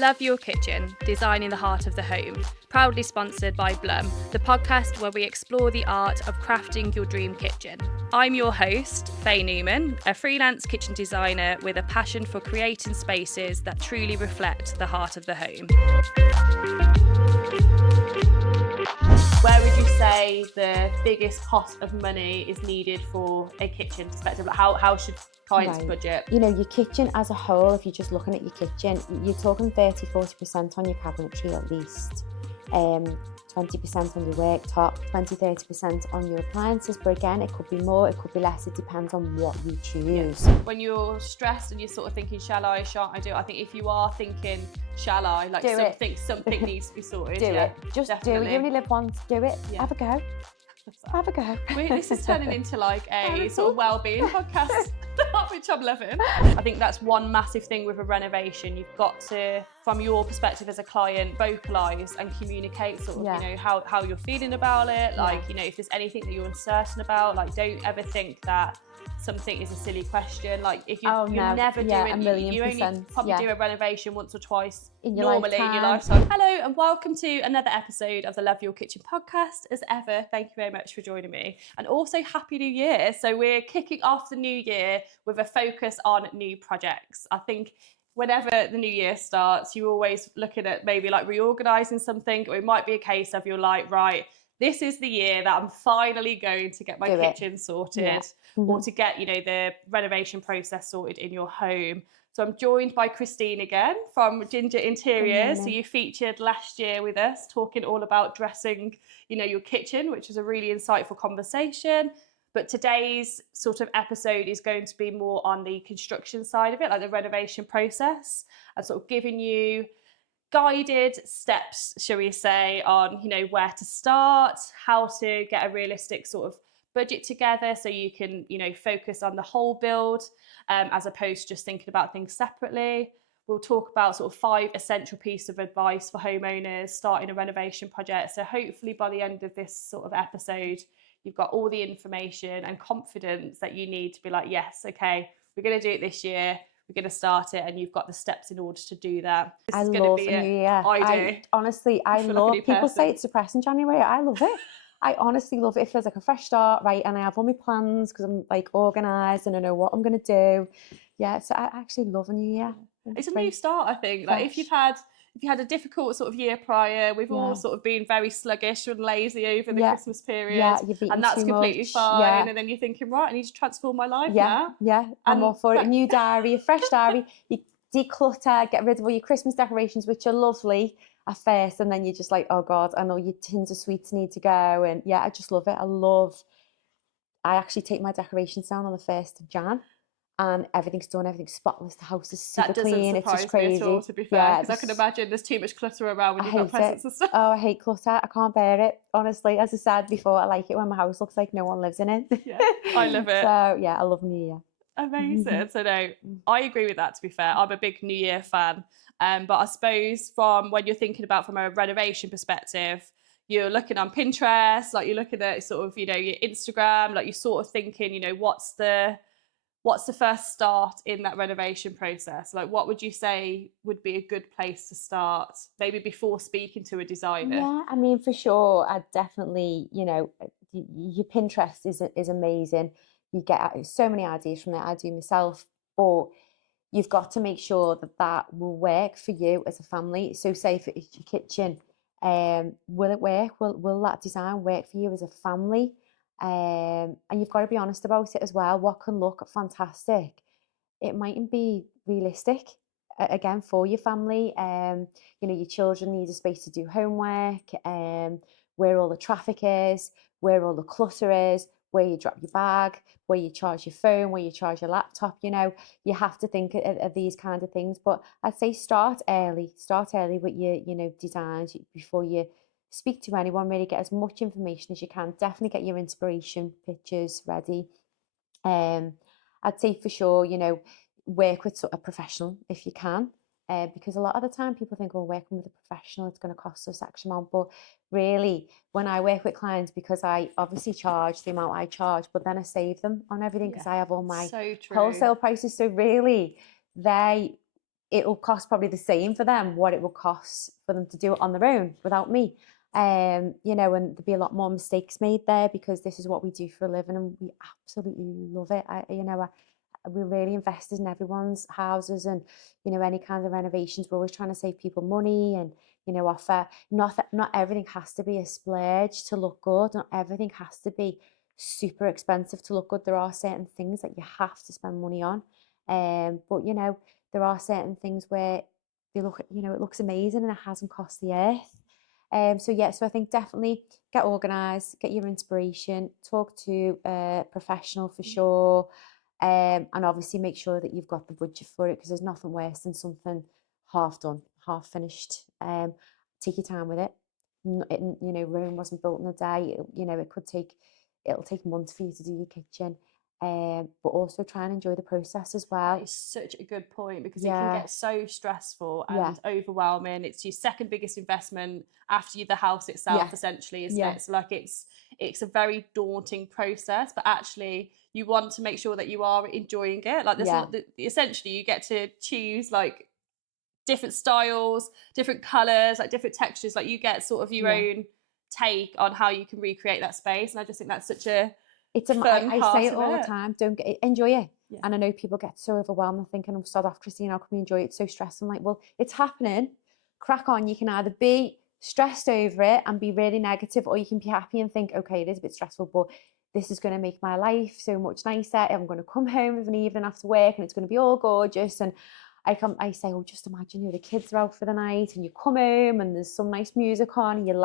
Love Your Kitchen, Design in the Heart of the Home, proudly sponsored by Blum, the podcast where we explore the art of crafting your dream kitchen. I'm your host, Faye Newman, a freelance kitchen designer with a passion for creating spaces that truly reflect the heart of the home. Where would you say the biggest pot of money is needed for a kitchen perspective? How should clients budget? You know, your kitchen as a whole, if you're just looking at your kitchen, you're talking 30-40% on your cabinetry at least, 20% on your worktop, 20-30% on your appliances, but again, it could be more, it could be less, it depends on what you choose. When you're stressed and you're sort of thinking, shall I, shan't I do it? I think if you are thinking, shall I, like something needs to be sorted. Do it. Just definitely. do it. You only live once. Do it. Have a go. Have a go. This is turning into like a sort of well-being podcast, which I'm loving. I think that's one massive thing with a renovation. You've got to, from your perspective as a client, vocalise and communicate sort of, you know, how you're feeling about it. Like, you know, if there's anything that you're uncertain about, like don't ever think that something is a silly question. Like if you're never doing, you only probably do a renovation once or twice normally in your lifetime. Hello and welcome to another episode of the Love Your Kitchen podcast. As ever, thank you very much for joining me, and also Happy New Year. So we're kicking off the new year with a focus on new projects. I think whenever the new year starts, you're always looking at maybe like reorganising something, or it might be a case of you're like, right, this is the year that I'm finally going to get my kitchen sorted, or to get, you know, the renovation process sorted in your home. So I'm joined by Christine again from Ginger Interiors. So you featured last year with us talking all about dressing, you know, your kitchen, which was a really insightful conversation. But today's sort of episode is going to be more on the construction side of it, like the renovation process, and sort of giving you guided steps, shall we say, on, you know, where to start, how to get a realistic sort of budget together so you can, you know, focus on the whole build as opposed to just thinking about things separately. We'll talk about sort of 5 essential pieces of advice for homeowners starting a renovation project. So hopefully by the end of this sort of episode, you've got all the information and confidence that you need to be like, yes, okay, we're going to do it this year. We're going to start it, and you've got the steps in order to do that. This is going to be New Year. I honestly love. People say it's depressing January. I love it. I honestly love it. It feels like a fresh start, right? And I have all my plans because I'm like organised and I know what I'm going to do. Yeah, so I actually love a new year. It's a new start, I think. Like if you had a difficult sort of year prior, we've all sort of been very sluggish and lazy over the Christmas period, and that's completely fine. And then you're thinking, right, I need to transform my life now. Yeah, I'm all for it. A new diary, a fresh diary. You declutter, get rid of all your Christmas decorations, which are lovely at first, and then you're just like, oh God, I know your tins of sweets need to go. And I just love it. I actually take my decorations down on the 1st of Jan. And everything's done, everything's spotless, the house is super clean, it's just crazy. At all, to be fair, because I can imagine there's too much clutter around when you've got presents and stuff. Oh, I hate clutter, I can't bear it, honestly. As I said before, I like it when my house looks like no one lives in it. Yeah, I love it. So, I love New Year. Amazing. So, no, I agree with that, to be fair. I'm a big New Year fan. But I suppose from when you're thinking about from a renovation perspective, you're looking on Pinterest, like you're looking at sort of, you know, your Instagram, like you're sort of thinking, you know, what's the first start in that renovation process? Like, what would you say would be a good place to start, maybe before speaking to a designer? Yeah, I mean, for sure, I'd definitely, you know, your Pinterest is amazing. You get so many ideas from there. I do myself, but you've got to make sure that will work for you as a family. So say for your kitchen, will it work? Will that design work for you as a family? And you've got to be honest about it as well. What can look fantastic, it mightn't be realistic again for your family. You know, your children need a space to do homework, where all the traffic is, where all the clutter is, where you drop your bag, where you charge your phone, where you charge your laptop. You know, you have to think of these kind of things. But I'd say start early with your, you know, designs before you speak to anyone. Really get as much information as you can. Definitely get your inspiration pictures ready. I'd say for sure, you know, work with a professional if you can, because a lot of the time people think, oh, working with a professional, it's going to cost us X amount. But really, when I work with clients, because I obviously charge the amount I charge, but then I save them on everything because I have all my wholesale prices. So really, it'll cost probably the same for them what it will cost for them to do it on their own without me. You know, and there'll be a lot more mistakes made there because this is what we do for a living and we absolutely love it. We're really invested in everyone's houses and, you know, any kind of renovations. We're always trying to save people money and, you know, offer, not everything has to be a splurge to look good. Not everything has to be super expensive to look good. There are certain things that you have to spend money on. But, you know, there are certain things where they look, you know, it looks amazing and it hasn't cost the earth. So yeah, so I think definitely get organised, get your inspiration, talk to a professional for sure, and obviously make sure that you've got the budget for it because there's nothing worse than something half done, half finished. Take your time with it. You know, Rome wasn't built in a day. You know, it'll take months for you to do your kitchen. But also try and enjoy the process as well. That is such a good point because it can get so stressful and overwhelming. It's your second biggest investment after the house itself, essentially, isn't it? So like it's a very daunting process, but actually you want to make sure that you are enjoying it. Like this, essentially, you get to choose like different styles, different colours, like different textures. Like you get sort of your own take on how you can recreate that space, and I just think that's such a I say it all the time. Enjoy it. Yeah. And I know people get so overwhelmed and thinking, "Oh, sod off, Christine. How can we enjoy it? It's so stressful." I'm like, well, it's happening. Crack on. You can either be stressed over it and be really negative, or you can be happy and think, "Okay, it is a bit stressful, but this is going to make my life so much nicer. I'm going to come home of an evening after work, and it's going to be all gorgeous." And I say, oh, just imagine, you know, the kids are out for the night and you come home and there's some nice music on and your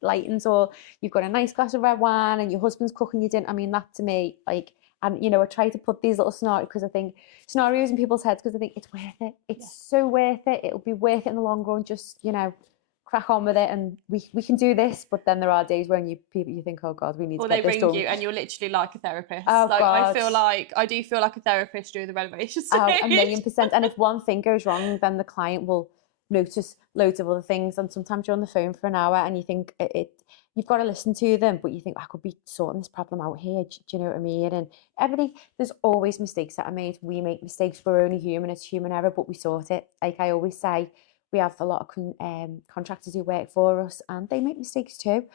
lighting's all, you've got a nice glass of red wine and your husband's cooking you dinner. I mean, that to me, like, and, you know, I try to put these little scenarios because I think scenarios in people's heads because I think it's worth it. It's so worth it. It'll be worth it in the long run. Just, you know, crack on with it and we can do this. But then there are days when you think, oh God, we need to get this done. Or they ring you and you're literally like a therapist. Oh, like God. I do feel like a therapist during the renovation stage. Oh, 1,000,000%. And if one thing goes wrong, then the client will notice loads of other things. And sometimes you're on the phone for an hour and you think you've got to listen to them, but you think I could be sorting this problem out here. Do you know what I mean? And everything, there's always mistakes that are made. We make mistakes. We're only human. It's human error, but we sort it. Like I always say, we have a lot of contractors who work for us and they make mistakes too,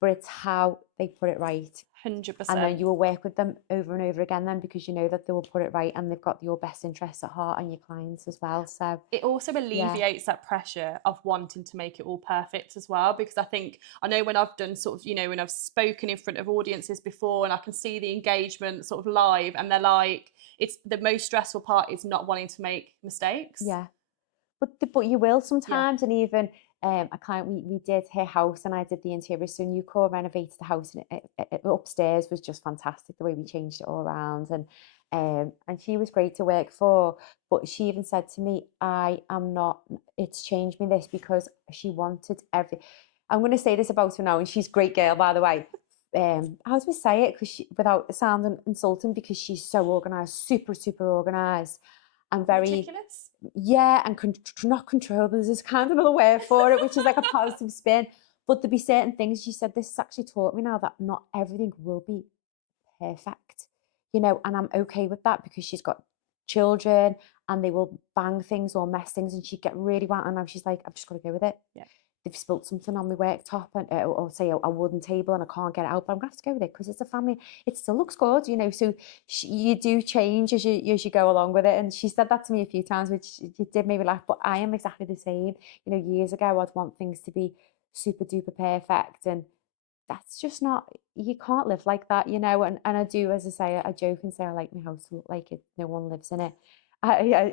but it's how they put it right. 100%. And then you will work with them over and over again then because you know that they will put it right and they've got your best interests at heart and your clients as well. So it also alleviates that pressure of wanting to make it all perfect as well, because I know when I've done sort of, you know, when I've spoken in front of audiences before and I can see the engagement sort of live and they're like, it's the most stressful part is not wanting to make mistakes. Yeah. But you will sometimes, and even a client, we did her house and I did the interior, so Nucore renovated the house and it upstairs was just fantastic the way we changed it all around, and she was great to work for, but she even said to me, it's changed me this because she wanted I'm going to say this about her now, and she's a great girl, by the way. How do we say it without sounding insulting, because she's so organised, super, super organised. And very meticulous. Yeah, and not controllable. There's kind of another word for it, which is like a positive spin. But there'll be certain things. She said, this has actually taught me now that not everything will be perfect, you know, and I'm okay with that because she's got children and they will bang things or mess things, and she'd get really wound. And now she's like, I've just got to go with it. Yeah. They've spilt something on my worktop and or say a wooden table and I can't get it out, but I'm gonna have to go with it because it's a family. It still looks good, you know. So you do change as you go along with it. And she said that to me a few times, which did make me laugh. But I am exactly the same. You know, years ago I'd want things to be super duper perfect, and that's just not. You can't live like that, you know. And I do, as I say, I joke and say I like my house to look like it. No one lives in it.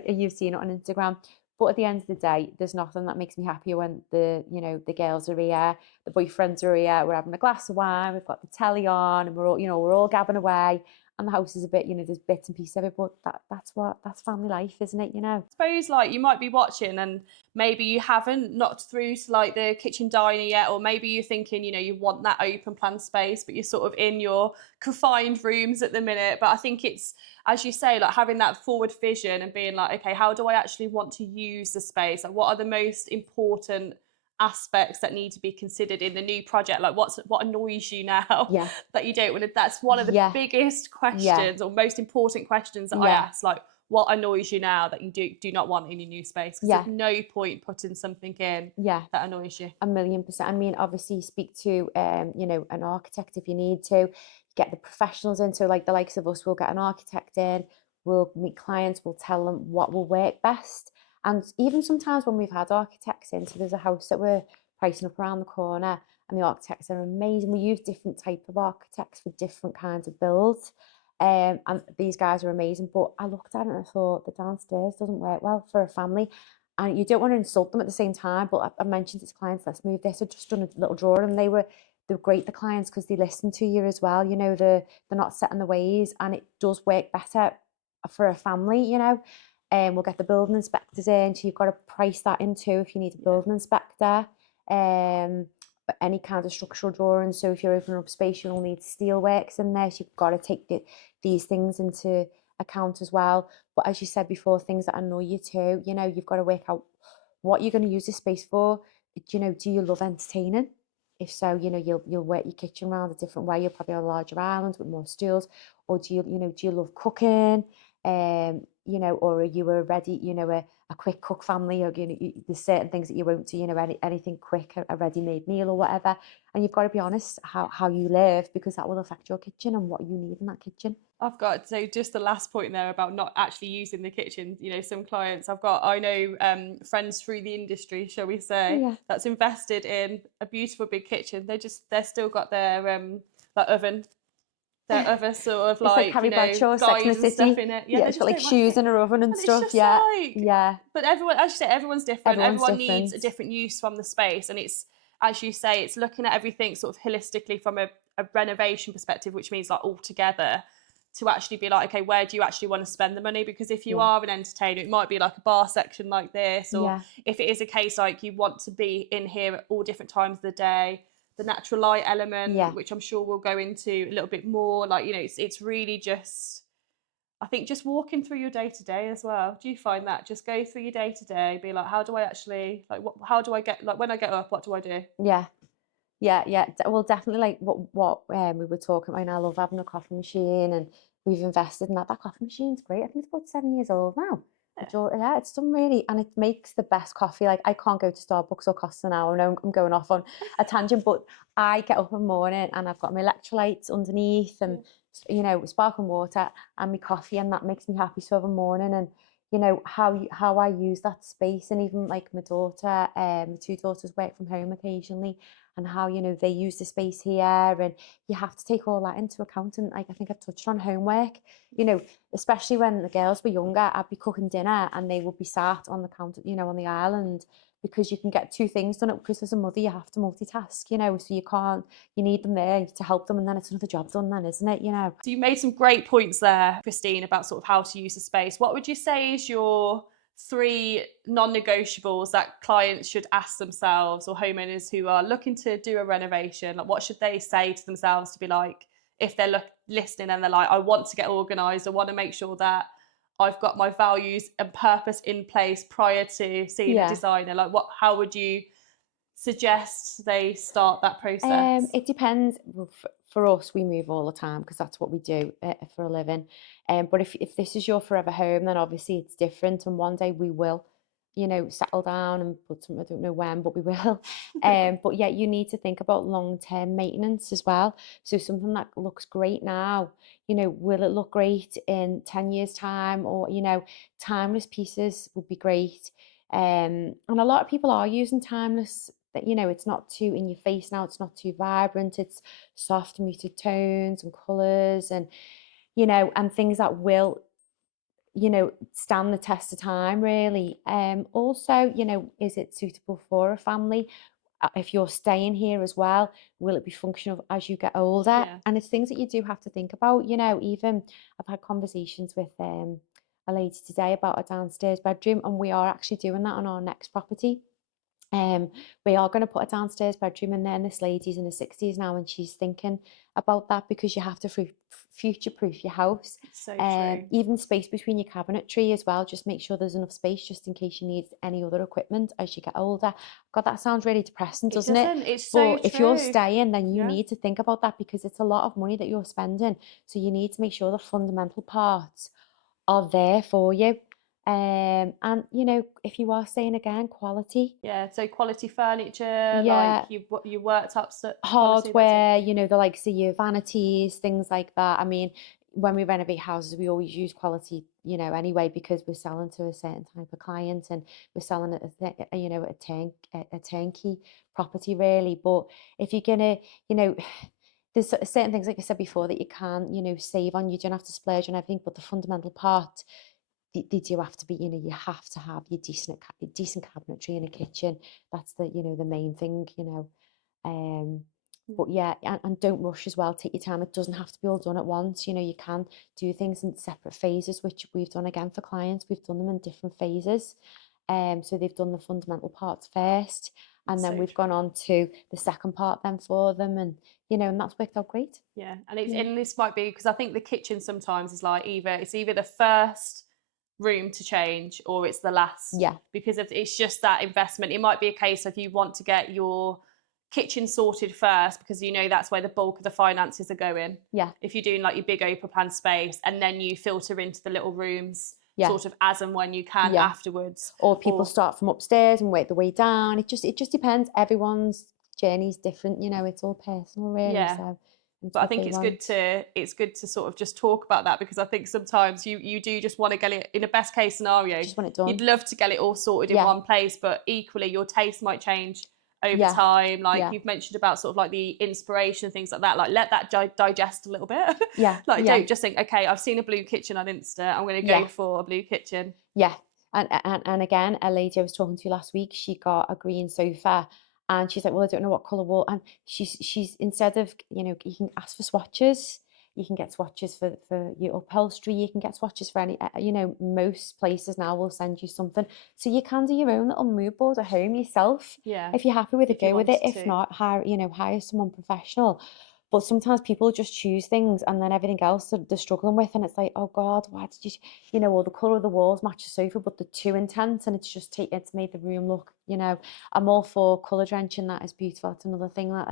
You've seen it on Instagram. But at the end of the day, there's nothing that makes me happier when the girls are here, the boyfriends are here, we're having a glass of wine, we've got the telly on, and we're all gabbing away, and the house is a bit, you know, there's bits and pieces of it, but that's family life, isn't it, you know? I suppose like you might be watching and maybe you haven't knocked through to like the kitchen diner yet, or maybe you're thinking, you know, you want that open plan space, but you're sort of in your confined rooms at the minute. But I think it's, as you say, like having that forward vision and being like, okay, how do I actually want to use the space? Like what are the most important aspects that need to be considered in the new project? Like what annoys you now that you don't want to? That's one of the biggest questions or most important questions that I ask. Like, what annoys you now that you do not want in your new space, because Yeah. there's no point putting something in Yeah. that annoys you. 1,000,000%. I mean, obviously you speak to you know, an architect if you need to, get the professionals in. So like the likes of us, we'll get an architect in, we'll meet clients, we'll tell them what will work best. And even sometimes when we've had architects in, so there's a house that we're pricing up around the corner, and the architects are amazing. We use different type of architects for different kinds of builds. And these guys are amazing. But I looked at it and I thought the downstairs doesn't work well for a family. And you don't want to insult them at the same time. But I mentioned to clients, let's move this. I've just done a little drawing, and they were great, the clients, because they listen to you as well. You know, they're not set in the ways, and it does work better for a family, you know. And we'll get the building inspectors in, so you've got to price that in too if you need a building inspector. But any kind of structural drawings. So if you're opening up space, you'll need steel works in there. So you've got to take these things into account as well. But as you said before, things that annoy you too, you know, you've got to work out what you're going to use this space for. You know, do you love entertaining? If so, you know, you'll work your kitchen around a different way. You'll probably have a larger island with more stools. Or do you love cooking? You know, or are you a ready, you know, a quick cook family, or, you know, there's certain things that you won't do, you know, anything quick, a ready-made meal or whatever. And you've got to be honest how you live, because that will affect your kitchen and what you need in that kitchen. I've got, so just the last point there about not actually using the kitchen. You know, some clients I know friends through the industry, shall we say, Yeah. that's invested in a beautiful big kitchen. They're still got their that oven, their other sort of It's like like, Carrie you know, Bradshaw, Sex and guides the and stuff City. in it. Yeah, They it's just got like don't like shoes it. in her oven and And it's stuff. just Yeah, like, yeah. but everyone, as you say, everyone's different. Everyone's Everyone needs a different. different use from the space, and it's, as you say, it's looking at everything sort of holistically from a renovation perspective, which means like all together, to actually be like, okay, where do you actually want to spend the money? Because if you Yeah. are an entertainer, it might be like a bar section like this, or Yeah. if it is a case like you want to be in here at all different times of the day, the natural light element, Yeah. which I'm sure we'll go into a little bit more, like, you know, it's really just, I think, just walking through your day to day as well. Do you find that? Just go through your day to day, be like, how do I actually, like, how do I get, like, when I get up, what do I do? Yeah. Yeah. Well, definitely, like what we were talking about. And I love having a coffee machine, and we've invested in that. That coffee machine's great. I think it's about 7 years old now. Yeah, it's done really, and it makes the best coffee. Like, I can't go to Starbucks or Costa now. I know I'm going off on a tangent, but I get up in the morning and I've got my electrolytes underneath, and you know, sparkling water and my coffee, and that makes me happy. So every morning, and you know how I use that space, and even like my daughter, my two daughters work from home occasionally, and how, you know, they use the space here, and you have to take all that into account. And like, I think I've touched on homework, you know, especially when the girls were younger, I'd be cooking dinner and they would be sat on the counter, you know, on the island, because you can get two things done. Because as a mother, you have to multitask, you know, so you need them there to help them, and then it's another job done then, isn't it, you know? So you made some great points there, Christine, about sort of how to use the space. What would you say is your 3 non-negotiables that clients should ask themselves, or homeowners who are looking to do a renovation? Like, what should they say to themselves to be like, if they're listening and they're like, I want to get organised, I want to make sure that I've got my values and purpose in place prior to seeing a designer. Like, how would you suggest they start that process? It depends. Well, for us, we move all the time because that's what we do for a living. But if this is your forever home, then obviously it's different. And one day we will, you know, settle down and put some, I don't know when, but we will. But yeah, you need to think about long-term maintenance as well. So something that looks great now, you know, will it look great in 10 years' time? Or, you know, timeless pieces would be great. And a lot of people are using timeless, that, you know, it's not too in your face now, it's not too vibrant, it's soft muted tones and colors, and you know, and things that will, you know, stand the test of time really. Also, you know, is it suitable for a family? If you're staying here as well, will it be functional as you get older? Yeah. And it's things that you do have to think about, you know. Even I've had conversations with a lady today about a downstairs bedroom, and we are actually doing that on our next property. We are going to put a downstairs bedroom in there, and this lady's in her 60s now, and she's thinking about that, because you have to future-proof your house. So true. Even space between your cabinetry as well, just make sure there's enough space just in case you need any other equipment as you get older. God, that sounds really depressing, doesn't it? It's so But if you're true. staying, then you Yeah. need to think about that, because it's a lot of money that you're spending. So you need to make sure the fundamental parts are there for you. And you know, if you are saying again, quality. Yeah, so quality furniture, Yeah. like you worktops quality, that's it. Hardware, you know, the likes of your vanities, things like that. I mean, when we renovate houses, we always use quality, you know, anyway, because we're selling to a certain type of client, and we're selling you know, a turnkey property, really. But if you're gonna, you know, there's certain things, like I said before, that you can, you know, save on. You don't have to splurge on everything, but the fundamental part, they do have to be, you know, you have to have your decent cabinetry in a kitchen. That's the, you know, the main thing, you know. But yeah, and don't rush as well. Take your time. It doesn't have to be all done at once. You know, you can do things in separate phases, which we've done again for clients. We've done them in different phases. So they've done the fundamental parts first, and then So we've true. gone on to the second part then for them, and you know, and that's worked out great. Yeah, and it's Yeah. and this might be because I think the kitchen sometimes is like either the first room to change or it's the last, Yeah, because it's just that investment. It might be a case of you want to get your kitchen sorted first because you know that's where the bulk of the finances are going. yeah, If you're doing like your big open plan space, and then you filter into the little rooms yeah, sort of as and when you can yeah. afterwards. Or people Or start from upstairs and work their way down. It just depends. Everyone's journey's different. You know, it's all personal, really. yeah, So it's but I what think they want. it's good to sort of just talk about that, because I think sometimes you do just want to get it in a best case scenario. Just want it You'd done. love to get it all sorted in Yeah, one place, but equally your taste might change over yeah, time. Like yeah, you've mentioned about sort of like the inspiration, things like that. Like let that digest a little bit. yeah, Like yeah, don't just think, okay, I've seen a blue kitchen on Insta, I'm going to yeah, go for a blue kitchen. yeah. And again, a lady I was talking to last week, she got a green sofa, and she's like, "Well, I don't know what color wall." And she's instead of, you know, you can ask for swatches. You can get swatches for your upholstery. You can get swatches for any, you know, most places now will send you something. So you can do your own little mood board at home yourself. Yeah, If you're happy with it, if you go with it. wanted If to. not, hire someone professional. But sometimes people just choose things, and then everything else they're struggling with, and it's like, oh God, why did you, you know, or the colour of the walls match the sofa, but they're too intense, and it's made the room look, you know. I'm all for colour drenching. That is beautiful. It's another thing that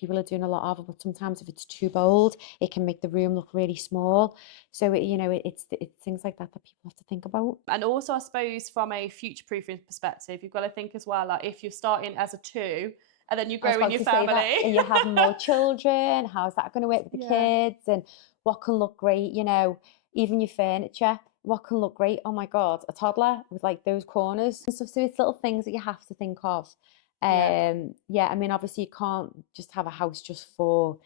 people are doing a lot of. But sometimes if it's too bold, it can make the room look really small. So you know, it's things like that that people have to think about. And also, I suppose from a future proofing perspective, you've got to think as well, like if you're starting as a two and then you I was grow in about your to say that. family. Are you having more children? How's that going to work with the Yeah. kids? And what can look great? You know, even your furniture. What can look great? Oh my God, a toddler with like those corners and stuff. So it's little things that you have to think of. Yeah. Yeah, I mean, obviously you can't just have a house just for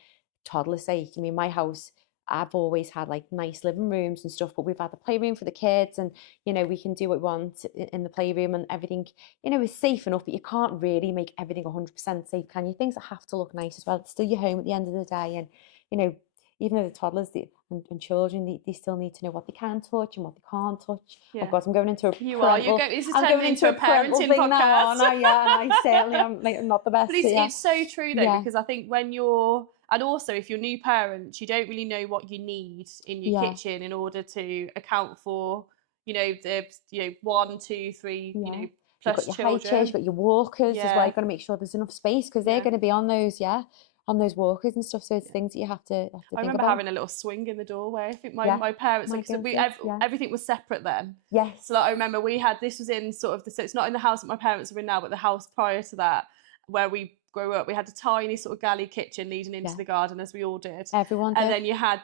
toddler's sake. I mean, my house, I've always had like nice living rooms and stuff, but we've had the playroom for the kids, and you know, we can do what we want in the playroom, and everything, you know, is safe enough, but you can't really make everything 100% safe, can you? Things that have to look nice as well. It's still your home at the end of the day, and you know, even though the toddlers and children, they still need to know what they can touch and what they can't touch. Oh Yeah. God, I'm going into a You are. parental. This is I'm turning going into a parental parenting thing now, podcast. aren't I? Yeah, and I certainly am like not the best. But Yeah, it's so true though, yeah, because I think when you're, and also if you're new parents, you don't really know what you need in your yeah, kitchen in order to account for, you know, the, you know, 1, 2, 3, you yeah. know, You've got plus your high chairs, children. you've got your walkers as well. Yeah. You've got to make sure there's enough space because they're Yeah. going to be on those, yeah, on those walkers and stuff. So it's Yeah. things that you have to I think remember about. having a little swing in the doorway. I think Yeah, my parents, my like, so guilty. Yeah. everything was separate then. Yes. So like, I remember we had, this was in sort of so it's not in the house that my parents are in now, but the house prior to that, where we grew up, we had a tiny sort of galley kitchen leading into Yeah. the garden, as we all did. Everyone And did. then you had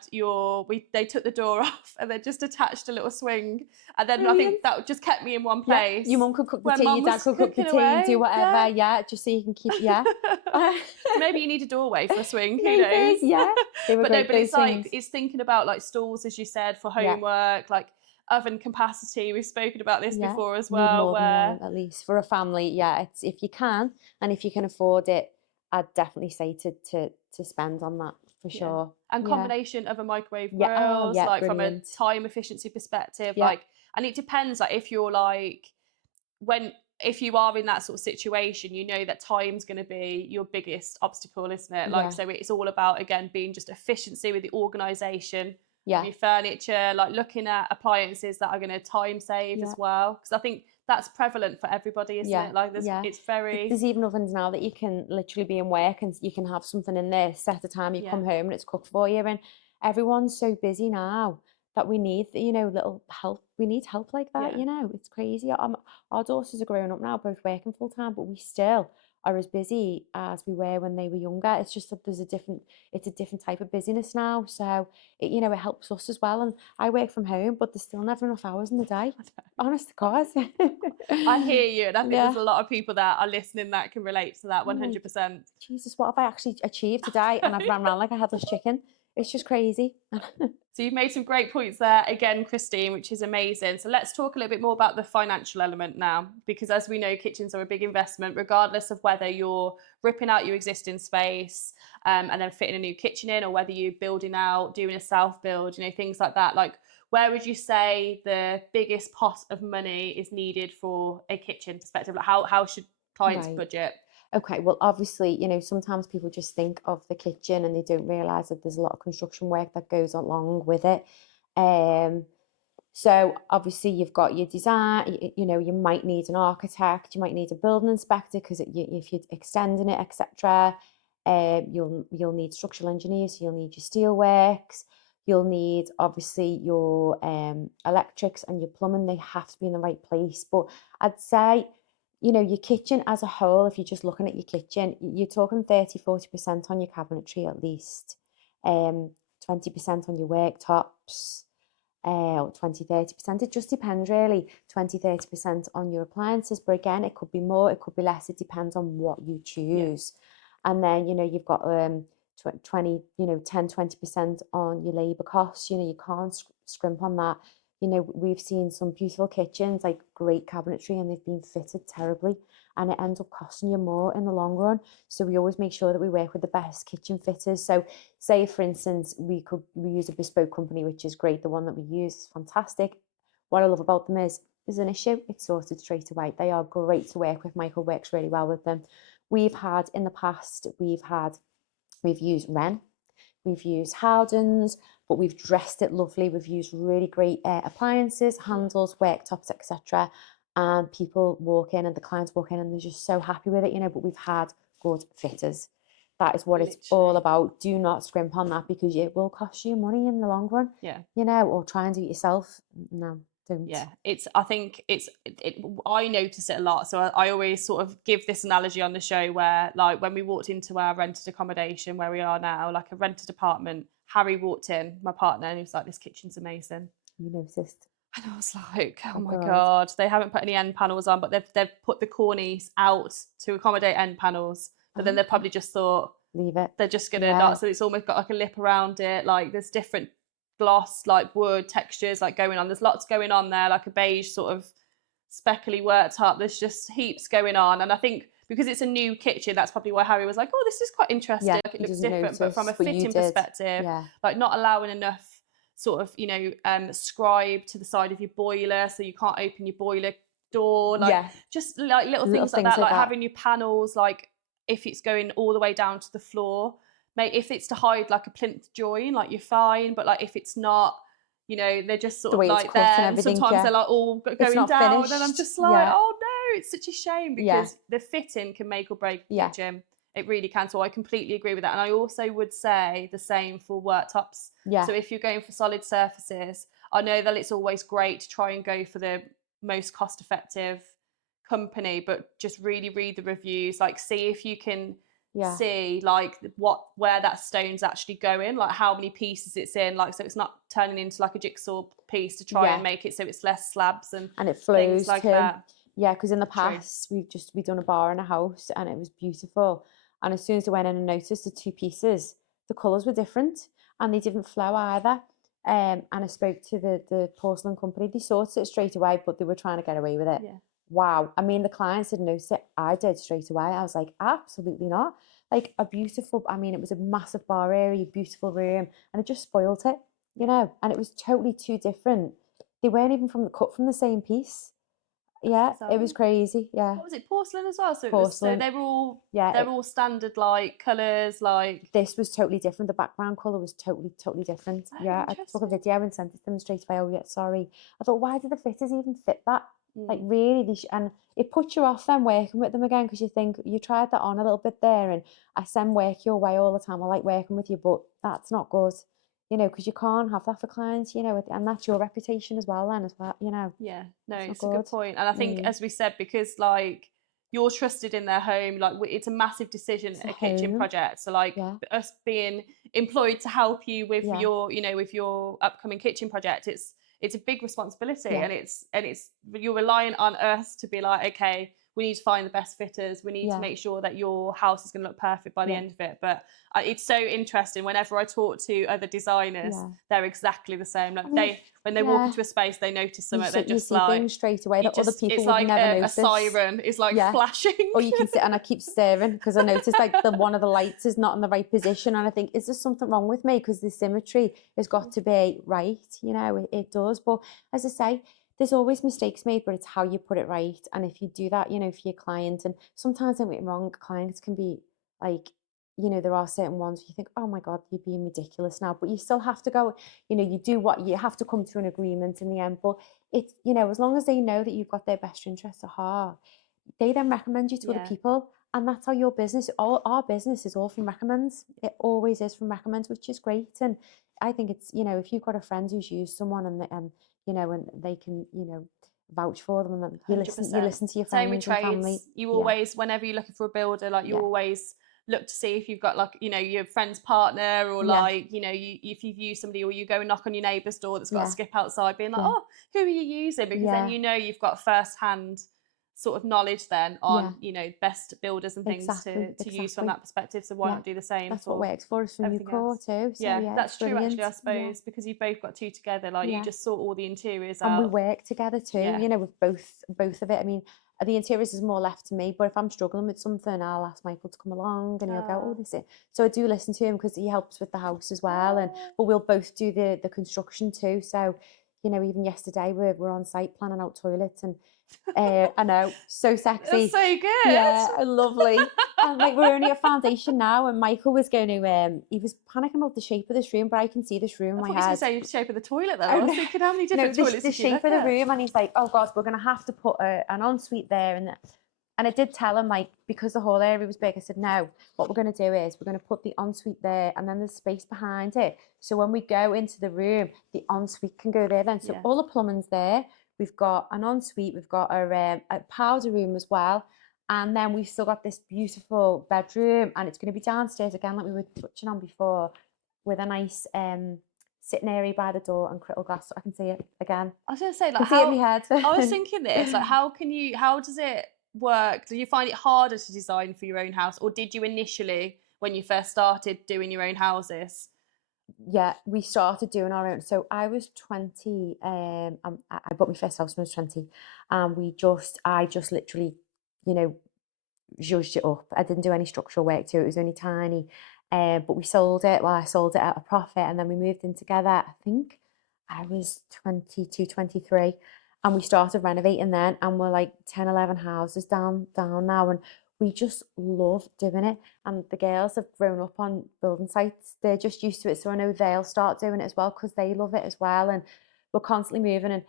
they took the door off and then just attached a little swing. And then I Brilliant. think that just kept me in one Yeah. place. Your mum could cook the when tea, mum your dad was could cook the cooking tea and do away. whatever. Yeah. Yeah, just so you can keep. Yeah. Maybe you need a doorway for a swing. Who Maybe. knows? Yeah. They were But no, great, but those it's like things. it's thinking about like stalls, as you said, for Yeah. homework, like oven capacity. We've spoken about this Yeah. before as You need well. more than Where one at least for a family. Yeah, it's if you can and if you can afford it, I'd definitely say to spend on that for yeah. sure. And Yeah. combination of a microwave Yeah. Oh, grills, yeah. like from a Brilliant. time efficiency perspective, Yeah. like, and it depends. Like if you're like if you are in that sort of situation, you know that time's going to be your biggest obstacle, isn't it? Like, Yeah. so it's all about, again, being just efficiency with the organisation of Yeah. your furniture, like looking at appliances that are going to time save Yeah. as well. Because I think that's prevalent for everybody, isn't Yeah. it? Like, Yeah. it's very. There's even ovens now that you can literally be in work and you can have something in there, set a time, you Yeah. come home and it's cooked for you. And everyone's so busy now that we need, you know, little help. We need help like that, Yeah. you know. It's crazy. Our daughters are growing up now, both working full time, but we still are as busy as we were when they were younger. It's just that it's a different type of busyness now. So it, you know, it helps us as well. And I work from home, but there's still never enough hours in the day. Honest to God. I hear you, and I think Yeah. there's a lot of people that are listening that can relate to that I'm like, 100%. Jesus, what have I actually achieved today? And I've ran around like a headless chicken. It's just crazy. So you've made some great points there again, Christine, which is amazing. So let's talk a little bit more about the financial element now, because as we know, kitchens are a big investment, regardless of whether you're ripping out your existing space and then fitting a new kitchen in, or whether you're building out, doing a self build, you know, things like that. Like, where would you say the biggest pot of money is needed for a kitchen perspective? Like, how should clients Right. budget? Okay, well, obviously, you know, sometimes people just think of the kitchen and they don't realise that there's a lot of construction work that goes along with it. Um, so obviously you've got your design, you know, you might need an architect, you might need a building inspector because if you're extending it, etc. You'll need structural engineers, so you'll need your steelworks, you'll need obviously your electrics and your plumbing. They have to be in the right place. But I'd say, you know, your kitchen as a whole, if you're just looking at your kitchen, you're talking 30-40% on your cabinetry at least, 20% on your worktops, or 20-30%. It just depends really. 20-30% on your appliances, but again, it could be more, it could be less. It depends on what you choose. And then, you know, you've got 20, you know, 10-20% on your labor costs. You know, you can't scrimp on that. You know, we've seen some beautiful kitchens, like great cabinetry, and they've been fitted terribly, and it ends up costing you more in the long run. So we always make sure that we work with the best kitchen fitters. So say, for instance, we use a bespoke company, which is great. The one that we use is fantastic. What I love about them is there's an issue, it's sorted straight away. They are great to work with. Michael works really well with them. We've had in the past, we've used Ren, we've used Howdens, but we've dressed it lovely. We've used really great appliances, handles, worktops, etc. And people walk in and the clients walk in and they're just so happy with it, you know, but we've had good fitters. That is what it's all about. Do not scrimp on that because it will cost you money in the long run. Yeah. You know, or try and do it yourself. No, don't. Yeah, I think I notice it a lot. So I always sort of give this analogy on the show where, like, when we walked into our rented accommodation where we are now, like a rented apartment, Harry walked in, my partner, and he was like, "This kitchen's amazing." You noticed. And I was like, "Oh my God. God, they haven't put any end panels on, but they've put the cornice out to accommodate end panels." But then they probably just thought, leave it. they're just gonna not. So it's almost got like a lip around it. Like, there's different gloss, like wood textures, like going on. There's lots going on there, like a beige sort of speckly worktop. There's just heaps going on, and I think because it's a new kitchen, that's probably why Harry was like, "Oh, this is quite interesting. Yeah, like, it looks different." But from a fitting perspective, like not allowing enough sort of, you know, scribe to the side of your boiler, so you can't open your boiler door. Like, just like little things like that. Like having your panels, like if it's going all the way down to the floor. If it's to hide like a plinth join, like you're fine, but like if it's not, you know, they're just sort of like there, and sometimes they're like all going down, finished. And I'm just like, oh no, it's such a shame because the fitting can make or break the kitchen. It really can. So I completely agree with that. And I also would say the same for worktops. So if you're going for solid surfaces, I know that it's always great to try and go for the most cost effective company, but just really read the reviews, like see if you can see like where that stone's actually going, like how many pieces it's in, like so it's not turning into like a jigsaw piece to try and make it so it's less slabs and it flows things like that. Yeah, because in the past we've done a bar in a house and it was beautiful, and as soon as I went in and noticed the two pieces, the colours were different and they didn't flow either. And I spoke to the porcelain company. They sorted it straight away, but they were trying to get away with it. Wow. I mean, the clients didn't notice it. I did straight away. I was like, absolutely not. Like a beautiful, I mean, it was a massive bar area, beautiful room, and it just spoiled it, you know, and it was totally two different. They weren't even cut from the same piece. It was crazy. What was it? Porcelain as well. So porcelain. They were all they're all standard like colours. Like this was totally different. The background colour was totally different. I took a video and sent it to them straight away. Oh yeah, sorry. I thought, why did the fitters even fit that? Like really, and it puts you off then working with them again because you think you tried that on a little bit there, and I send work your way all the time. I like working with you, but that's not good. you know, because you can't have that for clients, you know, and that's your reputation as well then as well, you know. Yeah, no, It's not it's a good good. point. And I think, as we said, because like you're trusted in their home, like it's a massive decision, It's a a kitchen home. project. So like Yeah. us being employed to help you with Yeah. your, you know, with your upcoming kitchen project, it's a big responsibility, Yeah. and it's you're relying on us to be like, okay, we need to find the best fitters. We need to Yeah. make sure that your house is going to look perfect by the Yeah. end of it. But it's so interesting. Whenever I talk to other designers, Yeah. they're exactly the same. Like I mean, when they walk into a space, they notice something. They're you just see like, things straight away that other people it's would like never a notice. siren is like Yeah. flashing. Or you can sit and I keep staring because I noticed like one of the lights is not in the right position, and I think, is there something wrong with me? Because the symmetry has got to be right, you know, it does. But as I say, there's always mistakes made, but it's how you put it right. And if you do that, you know, for your client, and sometimes, don't get me wrong, clients can be like, you know, there are certain ones where you think, oh my God, you're being ridiculous now, but you still have to go, you know, you do what you have to come to an agreement in the end. But it's, you know, as long as they know that you've got their best interests at heart, they then recommend you to other people, and that's how your business, all our business is all from recommends. It always is from recommends, which is great. And I think it's, you know, if you've got a friend who's used someone and you know, and they can, you know, vouch for them, and then you 100%. listen to your Same with friends and family. trades. You Yeah. always, whenever you're looking for a builder, like you Yeah. always look to see if you've got like, you know, your friend's partner, or Yeah. like, you know, if you've used somebody, or you go and knock on your neighbour's door that's got a Yeah. skip outside, being like, Yeah. oh, who are you using? Because then Yeah. you know you've got first hand sort of knowledge then on, Yeah. you know, best builders and things Exactly. to use from Exactly. that perspective. So why Yeah. not do the same That's what for works for us from everything Nucore else? too. So Yeah, yeah, it's that's true actually, brilliant. I Yeah. suppose, because you've both got two together, like you Yeah. just sort all the interiors And we out. work together too, Yeah. you know, with both of it. I mean, the interiors is more left to me, but if I'm struggling with something, I'll ask Michael to come along, and he'll go, oh, this is. So I do listen to him because he helps with the house as well, and but we'll both do the construction too. So, you know, even yesterday we're on site planning out toilets, and I know, so sexy. That's so good. Yeah, lovely. And like we're only at foundation now, and Michael was going to he was panicking about the shape of this room, but I can see this room in I my thought you were head. going to say shape of the toilet though. Oh, I was no. thinking, how many No, different toilets the did you shape look of the at? room, and he's like, oh God, we're going to have to put an ensuite there. And I did tell him, like, because the whole area was big, I said, no, what we're going to do is we're going to put the ensuite there, and then there's space behind it. So when we go into the room, the ensuite can go there then. So Yeah. all the plumbing's there. We've got an ensuite, we've got a powder room as well. And then we've still got this beautiful bedroom, and it's going to be downstairs again, like we were touching on before, with a nice sitting area by the door and crystal glass, so I can see it again. I was going to say, I like, can see it in my head. I was thinking this, like, how does it work? Do you find it harder to design for your own house, or did you initially, when you first started doing your own houses? Yeah, we started doing our own. So I was 20. I bought my first house when I was 20, and I just literally, you know, zhuzhed it up. I didn't do any structural work to it. It was only tiny. But we sold it. Well, I sold it at a profit, and then we moved in together. I think I was 22, 23, and we started renovating then, and we're like 10, 11 houses down now, and we just love doing it. And the girls have grown up on building sites. They're just used to it. So I know they'll start doing it as well because they love it as well. And we're constantly moving, and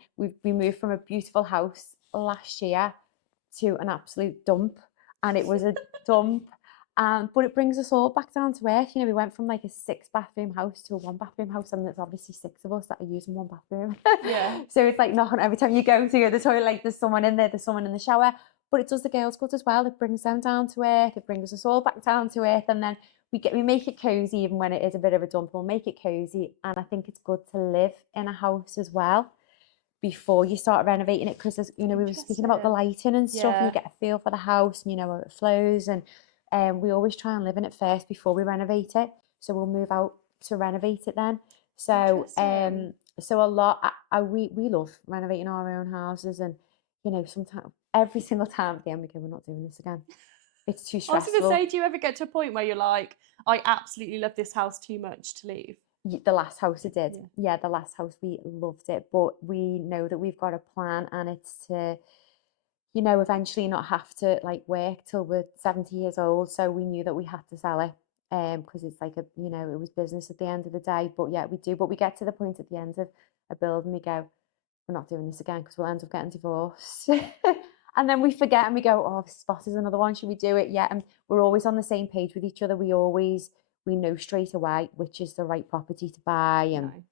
we moved from a beautiful house last year to an absolute dump, and it was a dump. But it brings us all back down to earth. You know, we went from like a 6-bathroom house to a 1-bathroom house, and there's obviously 6 of us that are using 1 bathroom. Yeah. So it's like knocking every time you go to the toilet, like there's someone in there, there's someone in the shower. But it does the girls good as well. It brings them down to earth. It brings us all back down to earth, and then we make it cozy even when it is a bit of a dump. We'll make it cozy, and I think it's good to live in a house as well before you start renovating it, because you know, we were speaking about the lighting and stuff, and you get a feel for the house, and you know how it flows, and we always try and live in it first before we renovate it. So we'll move out to renovate it then. So so a lot we love renovating our own houses, and you know, sometimes every single time at the end we go, we're not doing this again. It's too I was stressful. going to say, do you ever get to a point where you're like, I absolutely love this house too much to leave? The last house it did. Yeah, the last house we loved it, but we know that we've got a plan, and it's to, you know, eventually not have to like work till we're 70 years old. So we knew that we had to sell it, because it's like you know, it was business at the end of the day. But yeah, we do. But we get to the point at the end of a build, and we go, we're not doing this again, because we'll end up getting divorced. And then we forget, and we go, oh, this spot is another one. Should we do it? Yeah, and we're always on the same page with each other. We always we know straight away which is the right property to buy and Nice.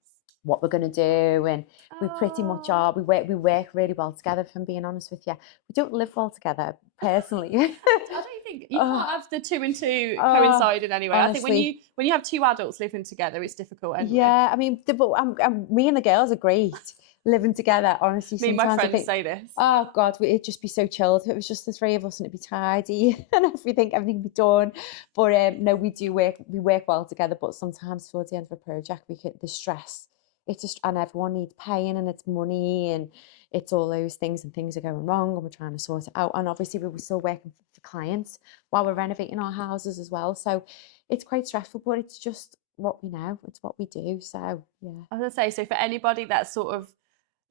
what we're going to do, and we pretty much Oh. are. We work really well together, if I'm being honest with you. We don't live well together personally. I don't think you Oh. can't have the two and two Oh, coincide in any way. I think honestly. when you have two adults living together, it's difficult anyway. Yeah, I mean, me and the girls are great living together. Honestly, Me and my sometimes I friends think, say this. oh God, it'd just be so chilled if it was just the three of us and it'd be tidy and everything would be done. But no, we work well together. But sometimes towards the end of a project, the stress. It's just, and everyone needs paying, and it's money, and it's all those things, and things are going wrong, and we're trying to sort it out. And obviously, we're still working for clients while we're renovating our houses as well. So it's quite stressful, but it's just what we know. It's what we do. So yeah. I was gonna say, so for anybody that's sort of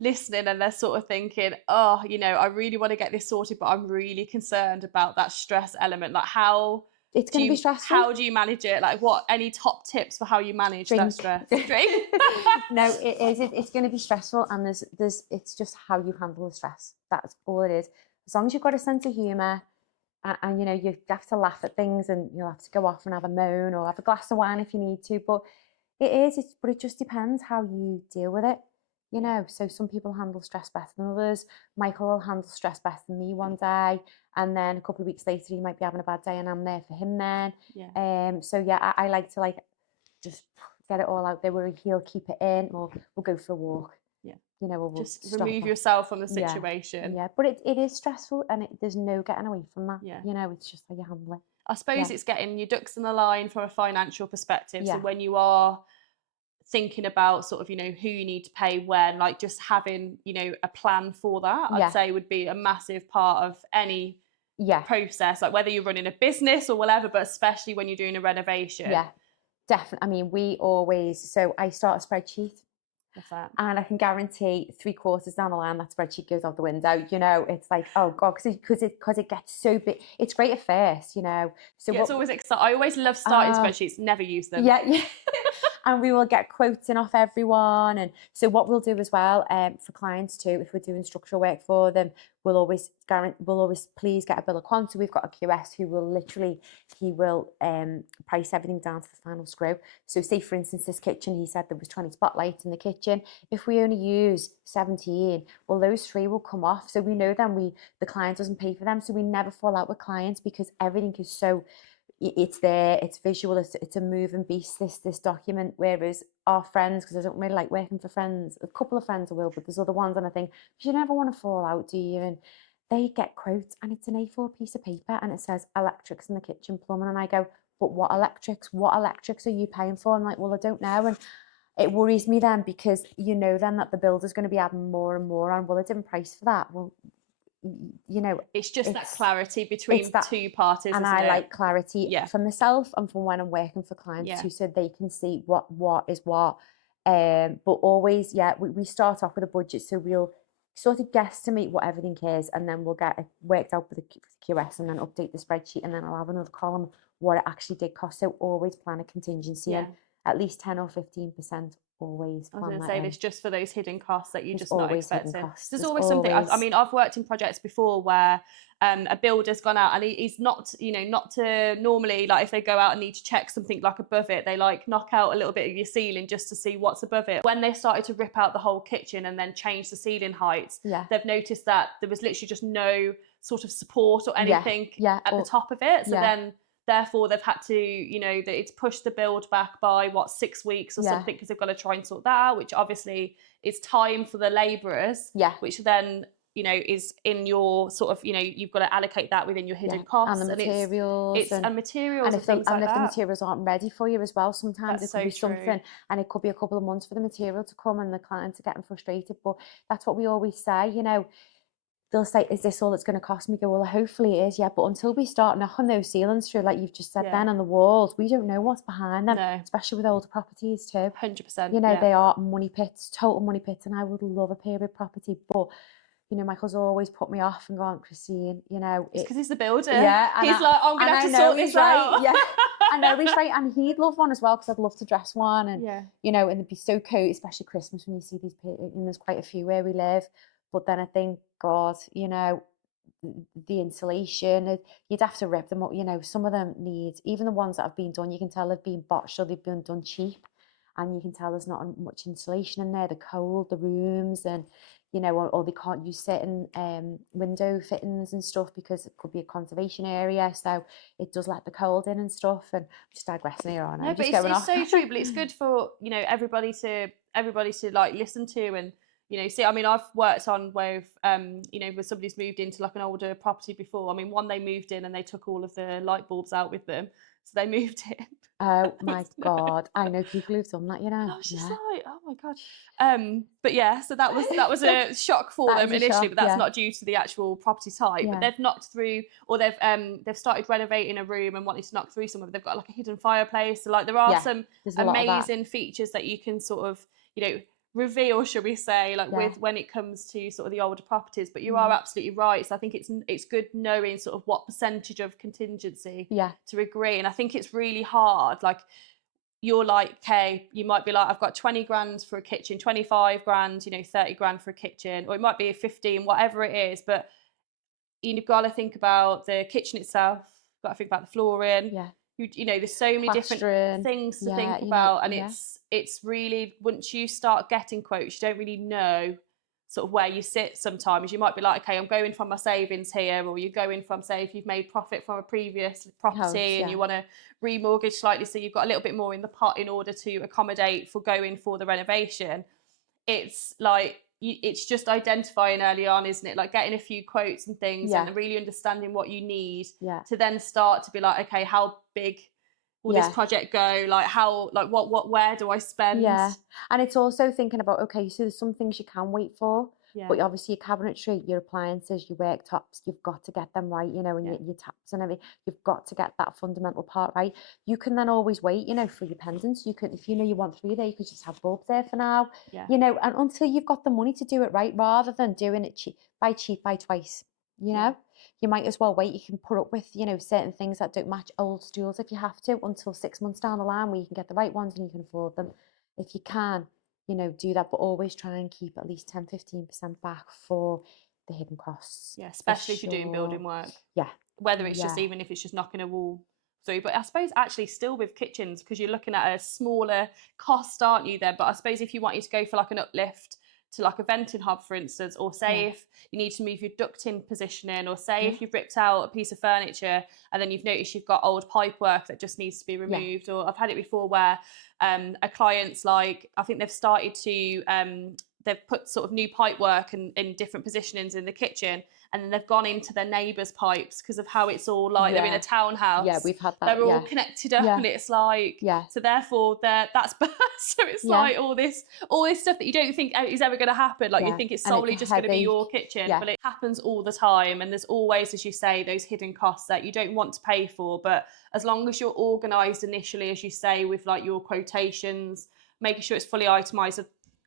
listening and they're sort of thinking, oh, you know, I really want to get this sorted, but I'm really concerned about that stress element. Like, how It's going to be stressful. How do you manage it? Like, what, any top tips for how you manage that stress? Drink. No, it is. It's going to be stressful, and it's just how you handle the stress. That's all it is. As long as you've got a sense of humour, and you know, you have to laugh at things, and you'll have to go off and have a moan or have a glass of wine if you need to. But but it just depends how you deal with it. You know, so some people handle stress better than others. Michael will handle stress better than me one day, and then a couple of weeks later he might be having a bad day, and I'm there for him then. Yeah. So yeah, I like to just get it all out there. Where he'll keep it in, or we'll go for a walk. Yeah. You know, we'll just remove yourself from the situation. Yeah, but it is stressful, and there's no getting away from that. Yeah. You know, it's just how you handle it. I suppose it's getting your ducks in the line from a financial perspective. Yeah. So when you are thinking about sort of, you know, who you need to pay when, like just having, you know, a plan for that, I'd say would be a massive part of any process, like whether you're running a business or whatever, but especially when you're doing a renovation. Yeah, definitely. I mean, so I start a spreadsheet. What's that? And I can guarantee 3/4 down the line that spreadsheet goes out the window. You know, it's like, oh God, because it gets so big. It's great at first, you know. So it's always exciting. I always love starting spreadsheets, never use them. Yeah. And we will get quotes in off everyone. And so what we'll do as well, for clients too, if we're doing structural work for them, we'll always please get a bill of quantity. We've got a QS who will price everything down to the final screw. So say for instance, this kitchen, he said there was 20 spotlights in the kitchen. If we only use 17, well, those 3 will come off. So we know then the client doesn't pay for them. So we never fall out with clients because everything is so, it's there, it's visual, it's a moving beast, this document. Whereas our friends, because I don't really like working for friends, a couple of friends I will, but there's other ones, and I think you never want to fall out, do you? And they get quotes, and it's an A4 piece of paper, and it says electrics in the kitchen, plumbing, and I go, but what electrics are you paying for? I'm like, well, I don't know. And it worries me then, because you know then that the builder's going to be adding more and more on. Well, it didn't price for that. Well, you know, it's just that clarity between two parties, and I like clarity for myself and for when I'm working for clients too, so they can see what is what. But always, we start off with a budget, so we'll sort of guesstimate what everything is, and then we'll get it worked out with the QS, and then update the spreadsheet, and then I'll have another column what it actually did cost. So always plan a contingency, and at least 10 or 15%. Always plan. I was going to say this just for those hidden costs that you're just not expecting. There's always something. I mean, I've worked in projects before where a builder's gone out and he's not, you know, not to normally, like if they go out and need to check something like above it, they like knock out a little bit of your ceiling just to see what's above it. When they started to rip out the whole kitchen and then change the ceiling heights, they've noticed that there was literally just no sort of support or anything at the top of it. So then therefore they've had to, you know, that it's pushed the build back by 6 weeks or something, because they've got to try and sort that out, which obviously is time for the labourers, which then, you know, is in your sort of, you know, you've got to allocate that within your hidden costs, and the materials, and materials, and if the materials aren't ready for you as well, sometimes it could be something, and it could be a couple of months for the material to come, and the clients are getting frustrated. But that's what we always say, you know. They'll say, is this all it's going to cost me? Go, well, hopefully it is, but until we start knocking those ceilings through, like you've just said then, on the walls, we don't know what's behind them, especially with older properties too. 100%. You know, they are money pits, total money pits, and I would love a period property, but you know, Michael's always put me off and gone, Christine, you know. It's because he's the builder. Yeah. He's like, I'm going to have to sort this out. Yeah, I know he's right. And he'd love one as well, because I'd love to dress one. And, you know, and it'd be so cozy, especially Christmas when you see these, and there's quite a few where we live. But then I think, God, you know, the insulation. You'd have to rip them up. You know, some of them need, even the ones that have been done, you can tell they've been botched or they've been done cheap, and you can tell there's not much insulation in there. The cold, the rooms, and you know, or they can't use certain window fittings and stuff because it could be a conservation area, so it does let the cold in and stuff. And I'm just digressing here, aren't I? No, I'm but just going it's off. so true. But it's good for, you know, everybody to like listen to and, you know, see. I mean, I've worked on with you know, where somebody's moved into like an older property before. I mean, one, they moved in and they took all of the light bulbs out with them, so they moved in. Oh my God, I know people who've done that, you know. I was just like, oh my God. But yeah, so that was a shock for That them is a initially, shock, but that's yeah. not due to the actual property type. Yeah. But they've knocked through, or they've started renovating a room and wanting to knock through some of it. They've got like a hidden fireplace. So like there are Yeah, some there's a lot of that. amazing features that you can sort of, you know, reveal, should we say, like Yeah. with when it comes to sort of the older properties. But you are absolutely right. So I think it's good knowing sort of what percentage of contingency Yeah. to agree. And I think it's really hard. Like, you're like, okay, you might be like, I've got 20 grand for a kitchen, 25 grand, you know, 30 grand for a kitchen, or it might be 15, whatever it is. But you've got to think about the kitchen itself, got to think about the flooring. Yeah. You know, there's so many different Plastering. things to Yeah, think you know, about. And yeah. it's really, once you start getting quotes, you don't really know sort of where you sit sometimes. You might be like, okay, I'm going from my savings here, or you're going from, say, if you've made profit from a previous property House, and yeah. you want to remortgage slightly, so you've got a little bit more in the pot in order to accommodate for going for the renovation. It's like, it's just identifying early on, isn't it? Like getting a few quotes and things, Yeah. and really understanding what you need Yeah. to then start to be like, okay, how big will this project go? Like how, like where do I spend? Yeah. And it's also thinking about, okay, so there's some things you can wait for, but obviously your cabinetry, your appliances, your worktops, you've got to get them right, you know, and your taps and everything, you've got to get that fundamental part right. You can then always wait, you know, for your pendants. You could, if you know you want 3 there, you could just have bulbs there for now, you know, and until you've got the money to do it right, rather than doing it cheap, buy twice, you know. You might as well wait. You can put up with, you know, certain things that don't match old stools if you have to, until 6 months down the line where you can get the right ones and you can afford them. If you can, you know, do that, but always try and keep at least 10-15% back for the hidden costs. Yeah, especially if you're doing building work. Yeah. Whether it's just, even if it's just knocking a wall through. But I suppose actually still with kitchens, because you're looking at a smaller cost, aren't you, there? But I suppose if you wanted to go for like an uplift to like a venting hub, for instance, or say if you need to move your ducting positioning, or say if you've ripped out a piece of furniture and then you've noticed you've got old pipe work that just needs to be removed, or I've had it before where a client's like, I think they've started to they've put sort of new pipe work in different positionings in the kitchen, and then they've gone into their neighbours' pipes because of how it's all like they're in a townhouse. Yeah, we've had that. They're all connected up, and it's like, so therefore that's burst. So it's like all this stuff that you don't think is ever going to happen. Like you think it's solely just going to be your kitchen, but it happens all the time. And there's always, as you say, those hidden costs that you don't want to pay for. But as long as you're organised initially, as you say, with like your quotations, making sure it's fully itemised.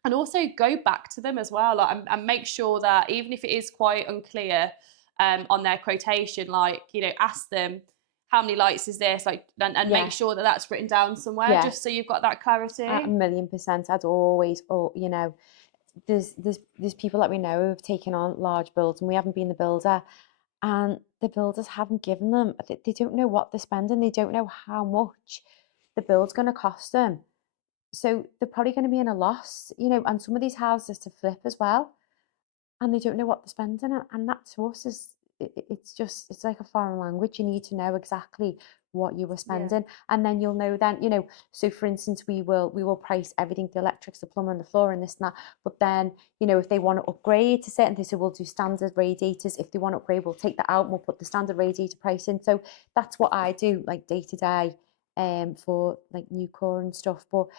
And also go back to them as well, like, and make sure that even if it is quite unclear on their quotation, like, you know, ask them, how many lights is this? Like, and make sure that that's written down somewhere, just so you've got that clarity. 1,000,000%. I'd always, you know, there's people that we know who have taken on large builds, and we haven't been the builder, and the builders haven't given them, they don't know what they're spending, they don't know how much the build's going to cost them. So they're probably going to be in a loss, you know, and some of these houses to flip as well, and they don't know what they're spending. And that to us is, it's like a foreign language. You need to know exactly what you were spending, and then you'll know then, you know. So for instance, we will price everything, the electrics, the plumbing, the flooring, this and that. But then, you know, if they want to upgrade to certain things, so we'll do standard radiators. If they want to upgrade, we'll take that out and we'll put the standard radiator price in. So that's what I do, like day to day, for like Nucore and stuff. But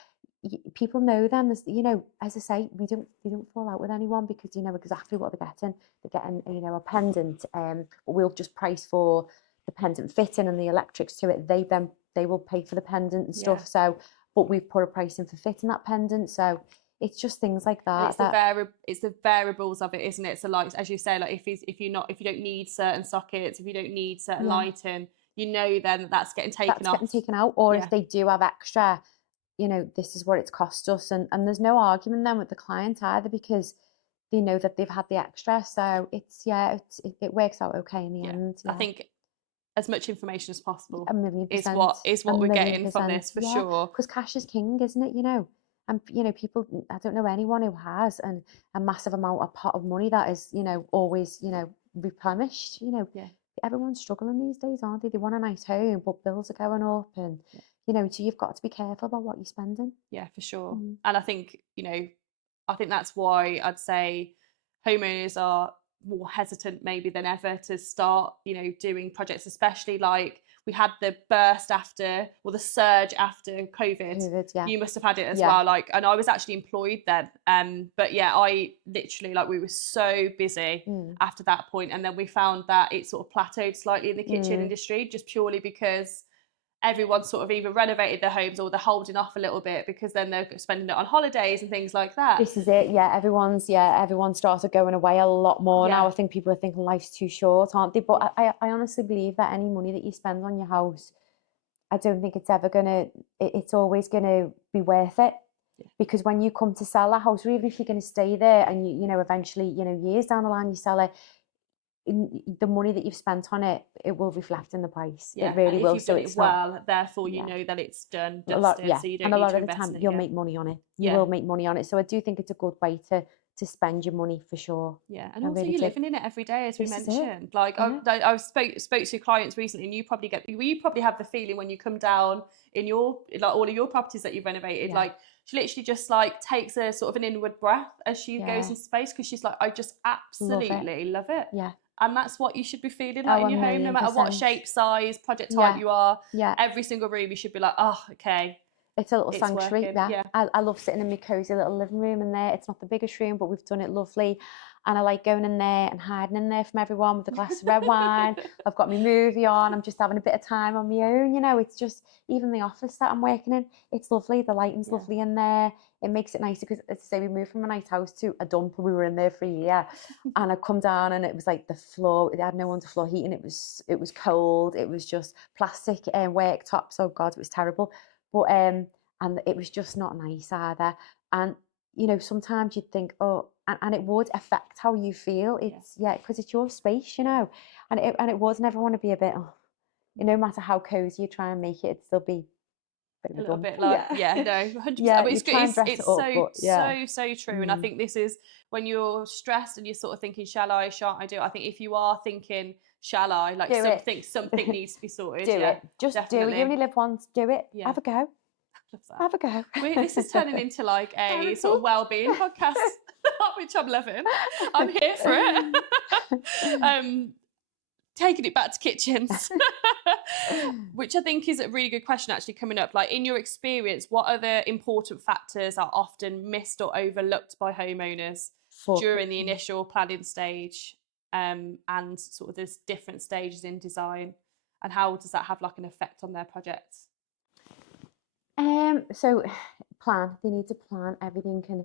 people know them, as you know, as I say, we don't fall out with anyone because you know exactly what they're getting. They're getting, you know, a pendant, but we'll just price for the pendant fitting and the electrics to it. They will pay for the pendant and stuff. So, but we've put a price in for fitting that pendant. So it's just things like that. It's the variables of it, isn't it? So like, as you say, like if you don't need certain sockets, if you don't need certain lighting, you know, then that's getting taken off. Getting taken out. Or if they do have extra, you know, this is what it's cost us, and there's no argument then with the client either, because they know that they've had the extra. So it works out okay in the end. I think as much information as possible 1,000,000%. is what we're getting from 1,000,000%. this for sure. Because cash is king, isn't it? And people, I don't know anyone who has a massive amount of pot of money that is, always, replenished. Everyone's struggling these days, aren't they? They want a nice home, but bills are going up, and so you've got to be careful about what you're spending. Yeah, for sure. And I think that's why I'd say homeowners are more hesitant maybe than ever to start, doing projects, especially like we had the burst after, or the surge after COVID. Yeah. You must have had it as well. And I was actually employed then. But yeah, I literally, we were so busy after that point. And then we found that it sort of plateaued slightly in the kitchen industry, just purely because everyone sort of either renovated their homes or they're holding off a little bit because then they're spending it on holidays and things like that. This is it. Everyone started going away a lot more now. I think people are thinking life's too short, aren't they? But I honestly believe that any money that you spend on your house, I don't think it's ever it's always gonna be worth it. Because when you come to sell a house, or even if you're going to stay there and you eventually, years down the line you sell it, the money that you've spent on it, it will reflect in the price. It really will. So it's therefore you know that it's done, dusted, so you don't and a need lot to of the invest time in it you'll again. make money on it. You will make money on it. So I do think it's a good way to spend your money for sure. Yeah, and also you're living in it every day, as we mentioned. I spoke to clients recently, and you probably have the feeling when you come down in your all of your properties that you've renovated, she literally just takes a sort of an inward breath as she goes into space, because she's like, I just absolutely love it. Yeah. And that's what you should be feeling like in your home, no matter what shape, size, project type you are. Yeah. Every single room you should be like, oh, okay. It's a little sanctuary. Yeah. I love sitting in my cozy little living room in there. It's not the biggest room, but we've done it lovely. And I like going in there and hiding in there from everyone with a glass of red wine. I've got my movie on. I'm just having a bit of time on my own. It's just, even the office that I'm working in, it's lovely. The lighting's lovely in there. It makes it nicer because, as I say, we moved from a nice house to a dump. We were in there for a year. And I come down and it was like the floor, it had no underfloor heating. It was cold. It was just plastic and worktops. Oh God, it was terrible. But and it was just not nice either. And sometimes you'd think, oh, and it would affect how you feel. It's because it's your space, and it would never want to be a bit. No matter how cozy you try and make it, it'd still be a little bit like 100%. It's so true. And I think this is when you're stressed and you're sort of thinking, shall I, shan't I do it? I think if you are thinking, shall I, something needs to be sorted. Do it. Just do it. You only live once. Do it. Have a go. Have a go. This is turning into a sort of well-being podcast, which I'm loving. I'm here for it. Taking it back to kitchens, which I think is a really good question actually coming up. In your experience, what other important factors are often missed or overlooked by homeowners during the initial planning stage, and sort of there's different stages in design, and how does that have an effect on their projects? So they need to plan everything.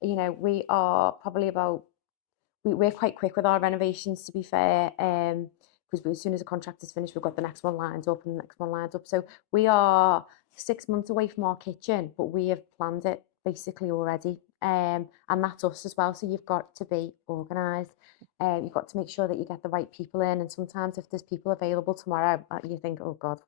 We are probably we're quite quick with our renovations, to be fair, because as soon as a contractor's finished, we've got the next one lined up and the next one lined up. So we are 6 months away from our kitchen, but we have planned it basically already. And that's us as well. So you've got to be organised. You've got to make sure that you get the right people in. And sometimes if there's people available tomorrow, you think, oh God,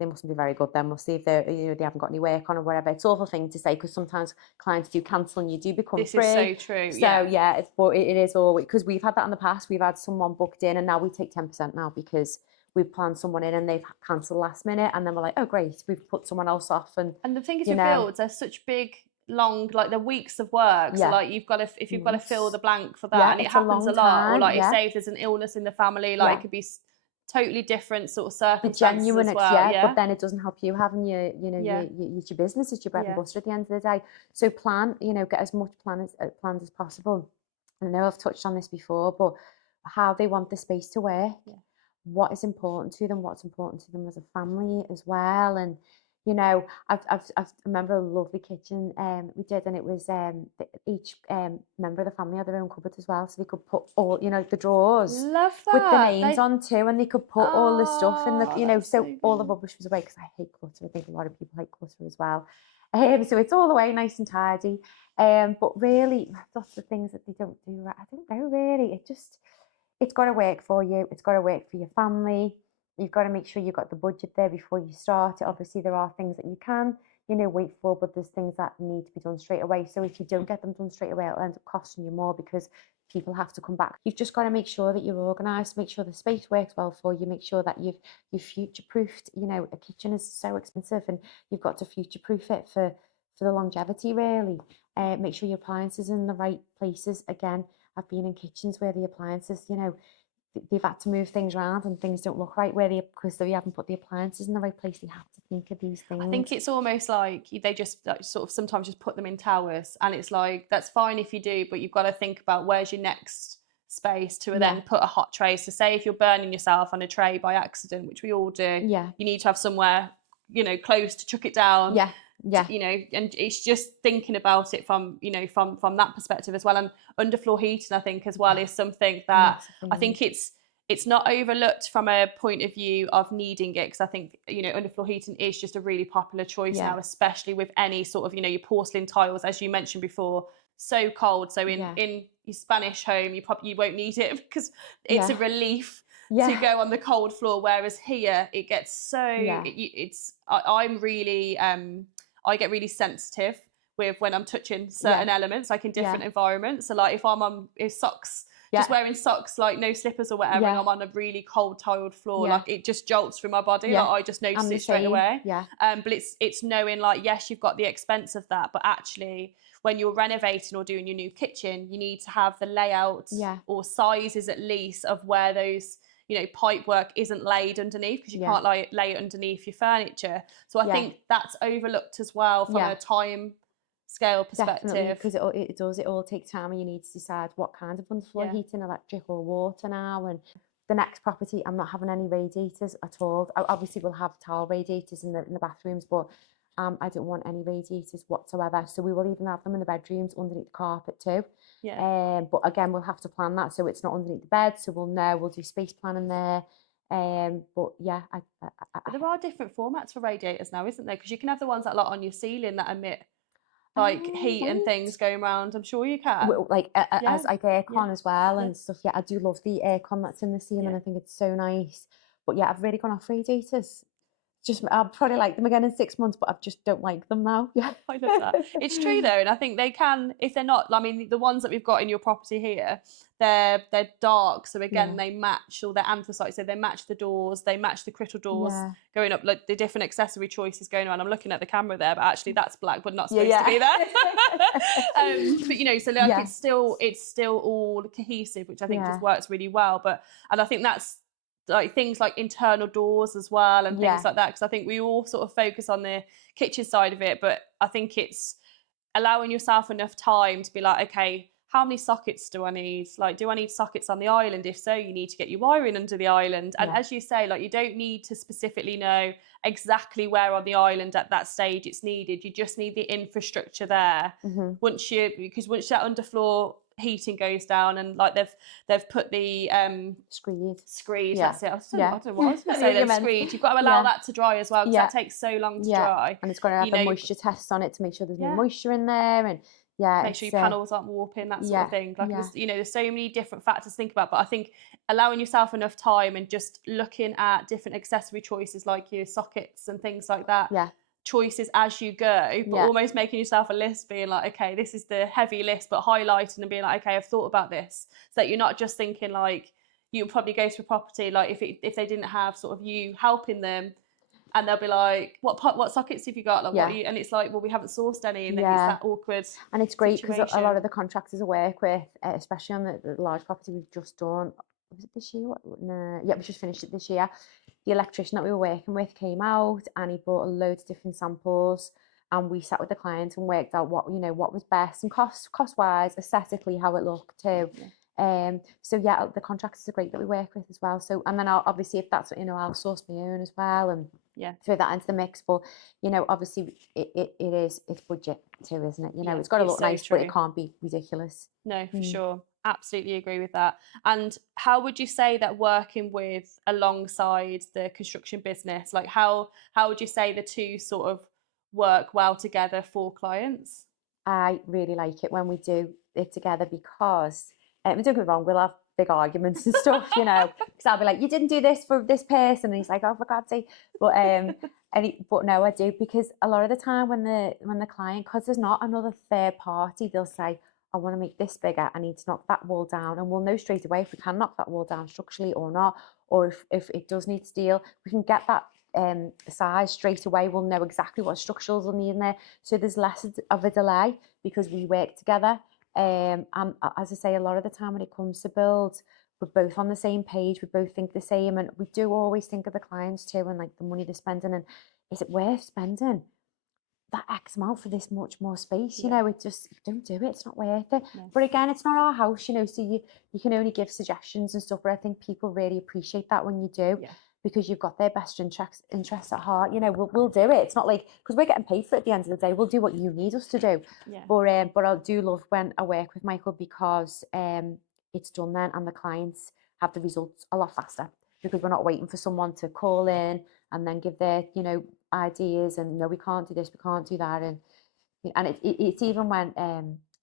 they mustn't be very good then. We'll see if they haven't got any work on or whatever. It's an awful thing to say because sometimes clients do cancel and you do become free. This is so true. So it is always, because we've had that in the past. We've had someone booked in and now we take 10% now because we've planned someone in and they've cancelled last minute, and then we're like, oh great, we've put someone else off. And the thing is, with builds, they're such big, long, the weeks of work. So you've got to fill the blank for that, and it happens a lot. Or say if there's an illness in the family, it could be totally different sort of circumstances genuine, as well. But then it doesn't help you having your business. It's your bread and butter at the end of the day. So plan, get as much planned as possible. And I know I've touched on this before, but how they want the space to work, what is important to them, what's important to them as a family as well. And I remember a lovely kitchen we did, and it was each member of the family had their own cupboard as well, so they could put all the drawers with the names on too, and they could put all the stuff in the so all the rubbish was away, because I hate clutter. I think a lot of people hate clutter as well. So it's all the way nice and tidy. But really, lots of things that they don't do right. I don't know really. It's got to work for you. It's got to work for your family. You've got to make sure you've got the budget there before you start it. Obviously, there are things that you can, wait for, but there's things that need to be done straight away. So if you don't get them done straight away, it'll end up costing you more because people have to come back. You've just got to make sure that you're organised, make sure the space works well for you, make sure that you've future-proofed. A kitchen is so expensive, and you've got to future-proof it for the longevity, really. Make sure your appliances are in the right places. Again, I've been in kitchens where the appliances, they've had to move things around and things don't look right because they haven't put the appliances in the right place. They have to think of these things. I think it's almost like they just sort of sometimes just put them in towers, and it's like, that's fine if you do, but you've got to think about where's your next space to then put a hot tray. So say if you're burning yourself on a tray by accident, which we all do, you need to have somewhere, close to chuck it down. And it's just thinking about it from that perspective as well. And underfloor heating, I think, as well, is something that I think it's not overlooked from a point of view of needing it, because I think underfloor heating is just a really popular choice now, especially with any sort of your porcelain tiles, as you mentioned before, so cold. So in your Spanish home, you won't need it because it's a relief to go on the cold floor, whereas here it gets so I'm really I get really sensitive with when I'm touching certain elements, like in different environments. So like if I'm on socks, just wearing socks, like no slippers or whatever, and I'm on a really cold tiled floor, like it just jolts through my body. Like I just notice it straight away. But it's knowing, like, yes, you've got the expense of that, but actually when you're renovating or doing your new kitchen, you need to have the layout or sizes at least of where those pipe work isn't laid underneath, because you can't lay it underneath your furniture. So I think that's overlooked as well from a time scale perspective. Because it all takes time, and you need to decide what kind of underfloor heating, electric or water now. And the next property, I'm not having any radiators at all. Obviously we'll have tile radiators in the bathrooms, but I don't want any radiators whatsoever. So we will even have them in the bedrooms underneath the carpet too. But again, we'll have to plan that so it's not underneath the bed. So we'll do space planning there. But yeah, but there are different formats for radiators now, isn't there? Because you can have the ones that are on your ceiling that emit like heat and things going around. I'm sure you can. Like as like aircon as well and stuff. Yeah, I do love the aircon that's in the ceiling. I think it's so nice. But yeah, I've really gone off radiators. I'll probably like them again in 6 months, but I just don't like them now. I love that. It's true though, and I think they can, if they're not, I mean, the ones that we've got in your property here, they're dark, so again they match, or they're anthracite, so they match the doors, they match the critter doors going up, like the different accessory choices going on. I'm looking at the camera there, but actually that's black, but not supposed to be there. But so like it's still all cohesive, which I think just works really well. And I think that's like things like internal doors as well and things like that, because I think we all sort of focus on the kitchen side of it, but I think it's allowing yourself enough time to be like, okay, how many sockets do I need? Like, do I need sockets on the island? If so, you need to get your wiring under the island. And as you say, like, you don't need to specifically know exactly where on the island at that stage it's needed. You just need the infrastructure there. Because once that underfloor heating goes down, and like they've put the screed. That's it. I don't know what I was going to say. Then screed. You've got to allow that to dry as well, because that takes so long to dry. And it's got to have the moisture tests on it to make sure there's no moisture in there, and make sure your panels aren't warping, that sort of thing. Like there's so many different factors to think about. But I think allowing yourself enough time and just looking at different accessory choices like your sockets and things like that. Choices as you go, but almost making yourself a list, being like, okay, this is the heavy list, but highlighting and being like, okay, I've thought about this, so that you're not just thinking like you'll probably go to a property like if they didn't have sort of you helping them, and they'll be like, what sockets have you got, like what are you, and it's like, well, we haven't sourced any, and then it's that awkward. And it's great because a lot of the contractors I work with, especially on the large property we've just done, was it this year? We just finished it this year. The electrician that we were working with came out and he brought a load of different samples, and we sat with the client and worked out what was best, and cost wise, aesthetically, how it looked too. So the contractors are great that we work with as well. So, and then obviously if that's I'll source my own as well and throw that into the mix. But obviously it's budget too, isn't it? It's got to look nice, but it can't be ridiculous. No, for sure. Absolutely agree with that. And how would you say that working with alongside the construction business, like how would you say the two sort of work well together for clients? I really like it when we do it together because, don't get me wrong, we'll have big arguments and stuff, you know, because I'll be like, you didn't do this for this person, and he's like, oh, for God's sake. But but no, I do, because a lot of the time when the client, because there's not another third party, they'll say, I want to make this bigger, I need to knock that wall down, and we'll know straight away if we can knock that wall down structurally or not, or if it does need steel, we can get that size straight away. We'll know exactly what structurals we'll need in there, so there's less of a delay because we work together. And as I say, a lot of the time when it comes to build, we're both on the same page, we both think the same, and we do always think of the clients too, and like the money they're spending, and is it worth spending that X amount for this much more space? You know, it just, don't do it, it's not worth it. No. But again, it's not our house, you know, so you can only give suggestions and stuff, but I think people really appreciate that when you do. Because you've got their best interests at heart. You know, we'll do it. It's not like, because we're getting paid for it at the end of the day, we'll do what you need us to do. But I do love when I work with Michael, because it's done then, and the clients have the results a lot faster, because we're not waiting for someone to call in and then give their, you know, ideas, and no, we can't do this, we can't do that, and it's even when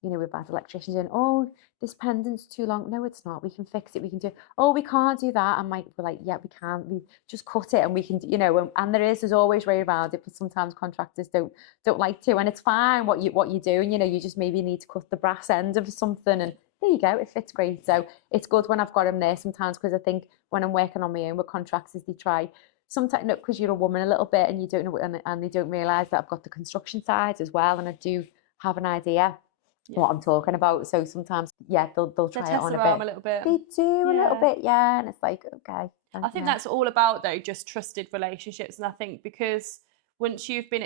you know, we've had electricians in, oh, this pendant's too long. No, it's not. We can fix it. We can do. Oh, we can't do that. And we're like, yeah, we can. We just cut it, and we can, you know. And there's always way around it, but sometimes contractors don't like to, and it's fine what you do. And you know, you just maybe need to cut the brass end of something, and there you go. It fits great. So it's good when I've got them there sometimes, because I think when I'm working on my own with contractors, they try. Sometimes, no, because you're a woman a little bit, and you don't know, and they don't realise that I've got the construction side as well, and I do have an idea what I'm talking about. So sometimes, yeah, they'll try it on a little bit. They do a little bit, yeah, and it's like, okay. I think that's all about, though, just trusted relationships, and I think because once you've been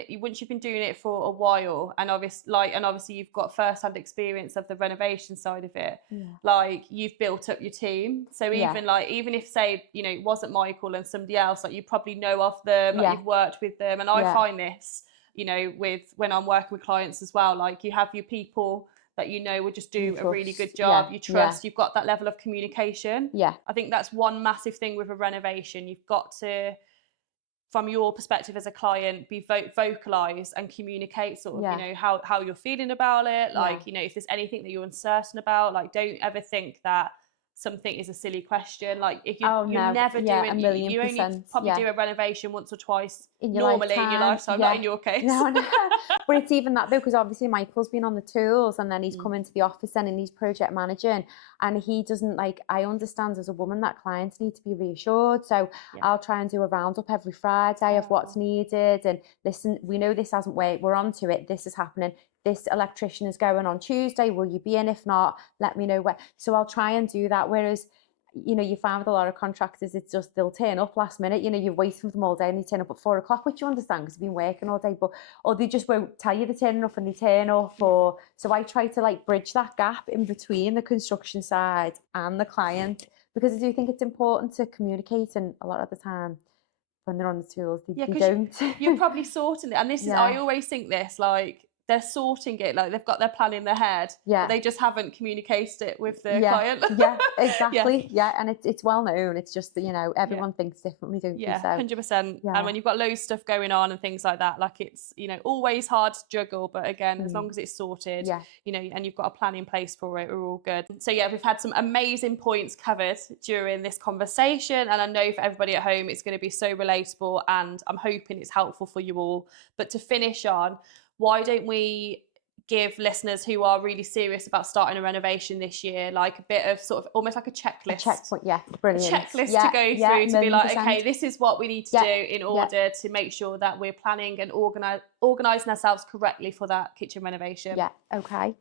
doing it for a while, and obviously you've got first-hand experience of the renovation side of it, like you've built up your team. So even if, say, you know, it wasn't Michael and somebody else, like you probably know of them, like you've worked with them, and I find this, you know, when I'm working with clients as well, like you have your people that you know will just do a really good job. You trust, you've got that level of communication. I think that's one massive thing with a renovation. You've got to, from your perspective as a client, be vocalize and communicate sort of, you know, how you're feeling about it. Like, you know, if there's anything that you're uncertain about, like don't ever think that something is a silly question. Like if you're never doing, you only probably do a renovation once or twice in your lifetime, not in your case. No. But it's even that though, because obviously Michael's been on the tools, and then he's come into the office and he's project managing, and he doesn't, like, I understand as a woman that clients need to be reassured, so I'll try and do a roundup every Friday of what's needed, and listen, we know this hasn't worked, we're on to it, this is happening, this electrician is going on Tuesday, will you be in? If not, let me know where. So I'll try and do that. Whereas, you know, you find with a lot of contractors, it's just they'll turn up last minute. You know, you've waited for them all day, and they turn up at 4 o'clock, which you understand because they've been working all day. Or they just won't tell you they're turning up, and they turn up. Or so I try to like bridge that gap in between the construction side and the client, because I do think it's important to communicate. And a lot of the time, when they're on the tools, they don't. You're probably sorting it, and this is I always think this, like, they're sorting it, like they've got their plan in their head, but they just haven't communicated it with the client. Exactly. And it's well known. It's just that, you know, everyone thinks differently, don't they? So 100%. And when you've got loads of stuff going on and things like that, like it's, you know, always hard to juggle, but again, as long as it's sorted, you know, and you've got a plan in place for it, we're all good. So we've had some amazing points covered during this conversation, and I know for everybody at home it's going to be so relatable, and I'm hoping it's helpful for you all. But to finish on, why don't we give listeners who are really serious about starting a renovation this year, like a bit of sort of almost like a checklist. A checkpoint, brilliant. A checklist to go through, to be like, okay, this is what we need to do in order to make sure that we're planning and organising ourselves correctly for that kitchen renovation. Okay.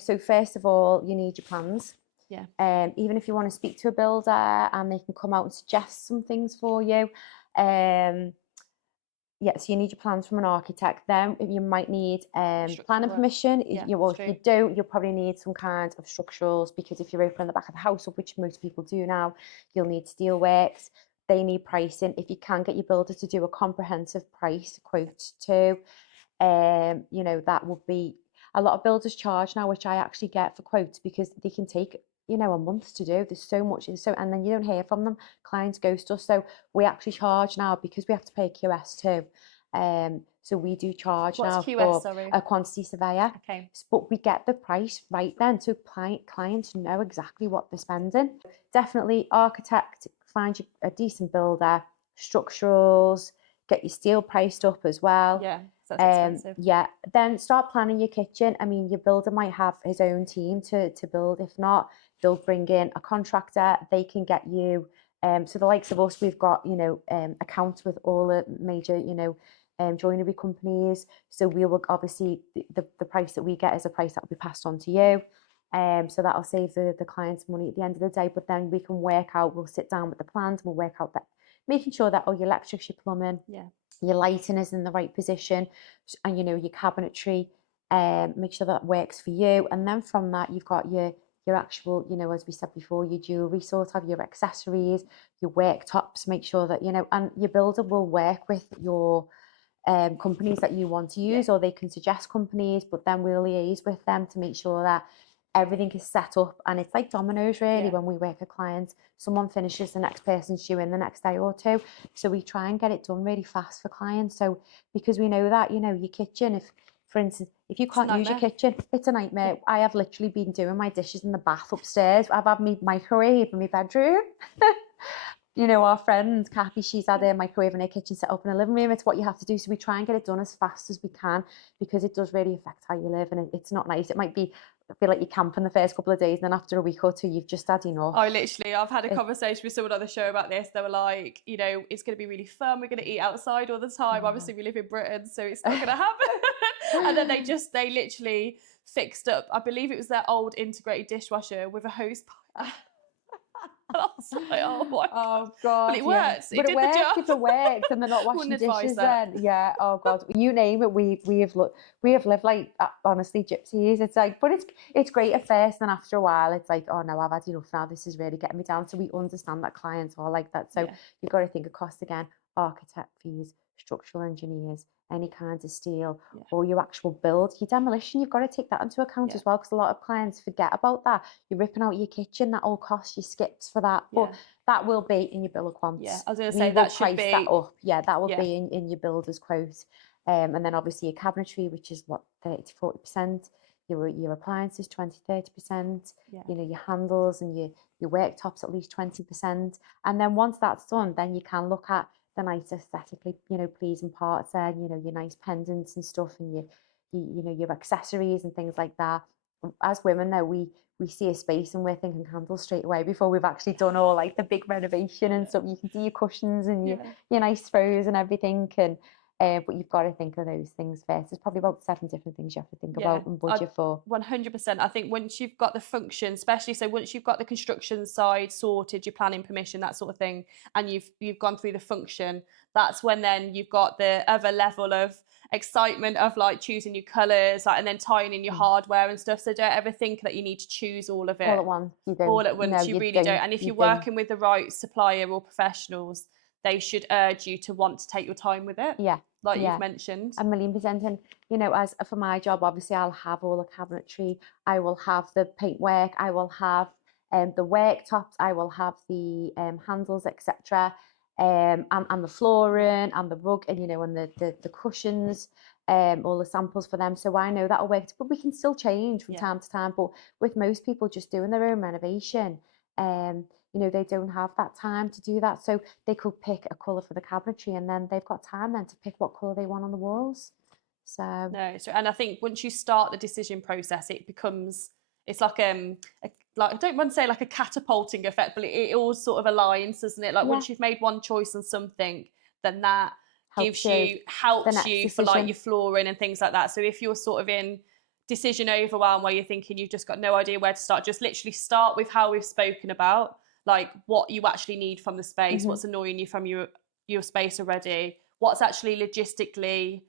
So first of all, you need your plans. Even if you want to speak to a builder and they can come out and suggest some things for you. So you need your plans from an architect. Then you might need planning permission. If you don't, you'll probably need some kind of structurals, because if you're opening the back of the house up, which most people do now, you'll need steel works. They need pricing. If you can get your builder to do a comprehensive price quote too, you know, that would be, a lot of builders charge now, which I actually get for quotes, because they can take, you know, a month to do. There's so much, and then you don't hear from them. Clients ghost us. So we actually charge now, because we have to pay QS too. So we do charge What's now QS, for sorry? a quantity surveyor. Okay. But we get the price right then, so clients know exactly what they're spending. Definitely architect, find you a decent builder, structurals, get your steel priced up as well. Yeah, so that's expensive. Yeah, then start planning your kitchen. I mean, your builder might have his own team to build. If not, they'll bring in a contractor. They can get you. So the likes of us, we've got, you know, accounts with all the major, you know, joinery companies. So we will obviously, the price that we get is a price that will be passed on to you. So that'll save the clients money at the end of the day. But then we can work out, we'll sit down with the plans, we'll work out that, making sure that, oh, your electrics, your plumbing, your lighting is in the right position, and, you know, your cabinetry, make sure that works for you. And then from that, you've got your actual, you know, as we said before, your jewellery, sort of your accessories, your worktops, make sure that, you know, and your builder will work with your companies that you want to use, or they can suggest companies, but then we'll liaise with them to make sure that everything is set up. And it's like dominoes, really, when we work with clients. Someone finishes, the next person's due in the next day or two. So we try and get it done really fast for clients. So because we know that, you know, your kitchen, if, for instance, if you can't use your kitchen, it's a nightmare. I have literally been doing my dishes in the bath upstairs. I've had my microwave in my bedroom. You know, our friend Kathy, she's had a microwave in her kitchen set up in her living room. It's what you have to do. So we try and get it done as fast as we can, because it does really affect how you live, and it's not nice. It might be, I feel like you camp in the first couple of days, and then after a week or two, you've just had enough. I've had a conversation with someone on the show about this. They were like, you know, it's going to be really fun. We're going to eat outside all the time. Obviously, we live in Britain, so it's not going to happen. And then they literally fixed up, I believe it was their old integrated dishwasher with a hose pipe. I was like, oh my God. But it works. But it works if it works, and they're not washing dishes then. Yeah. Oh God. You name it. We have lived like, honestly, gypsies. It's like, but it's great at first, and after a while, it's like, oh no, I've had enough now. This is really getting me down. So we understand that clients are like that. So you've got to think of cost again. Architect fees, structural engineers, any kinds of steel, or your actual build, your demolition, you've got to take that into account as well, because a lot of clients forget about that. You're ripping out your kitchen, that all costs you skips for that, but that will be in your bill of quants. I was going to say that should be that up. That will be in your builder's quote. And then obviously your cabinetry, which is what, 30 to 40%, your appliances 20-30%, you know, your handles and your worktops at least 20%. And then once that's done, then you can look at the nice aesthetically, you know, pleasing parts there, you know, your nice pendants and stuff, and you know, your accessories and things like that. As women now, we see a space and we're thinking candles straight away before we've actually done all like the big renovation and stuff. You can see your cushions and your nice throws and everything, and but you've got to think of those things first. There's probably about 7 different things you have to think about and budget for. 100%. I think once you've got the function, especially, so once you've got the construction side sorted, your planning permission, that sort of thing, and you've gone through the function, that's when then you've got the other level of excitement of like choosing your colours, like, and then tying in your hardware and stuff. So don't ever think that you need to choose all of it all at once. You don't. All at once, No, you really don't. And if you're working with the right supplier or professionals, they should urge you to want to take your time with it. Like you've mentioned. 1,000,000%. And, you know, as for my job, obviously I'll have all the cabinetry, I will have the paintwork, I will have the worktops, I will have the handles, etc. And the flooring and the rug, and, you know, and the cushions, all the samples for them. So I know that'll work, but we can still change from time to time. But with most people just doing their own renovation, you know, they don't have that time to do that. So they could pick a colour for the cabinetry, and then they've got time then to pick what colour they want on the walls. So and I think once you start the decision process, it becomes, it's like like, I don't want to say like a catapulting effect, but it all sort of aligns, doesn't it? Like once you've made one choice on something, then that helps you for like your flooring and things like that. So if you're sort of in decision overwhelm where you're thinking you've just got no idea where to start, just literally start with how we've spoken about, like what you actually need from the space, what's annoying you from your space already, what's actually logistically,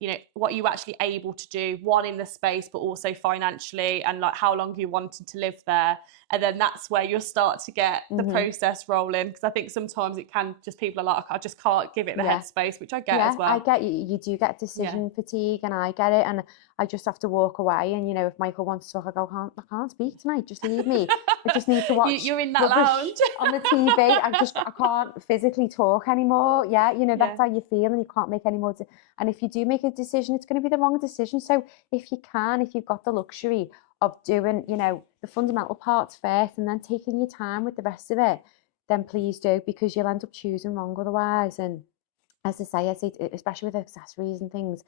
you know, what you actually able to do, one, in the space, but also financially, and like how long you wanted to live there. and then that's where you'll start to get the process rolling, because I think sometimes it can just, people are like, I just can't give it the headspace, which I get as well. I get you do get decision fatigue, and I get it, and I just have to walk away, and you know, if Michael wants to talk, I go, I can't speak tonight, just leave me. I just need to watch you're in that lounge on the TV. I can't physically talk anymore. You know, that's how you feel, and you can't make any more and if you do make a decision, it's going to be the wrong decision. So if you've got the luxury of doing, you know, the fundamental parts first and then taking your time with the rest of it, then please do, because you'll end up choosing wrong otherwise. And as I say, especially with accessories and things,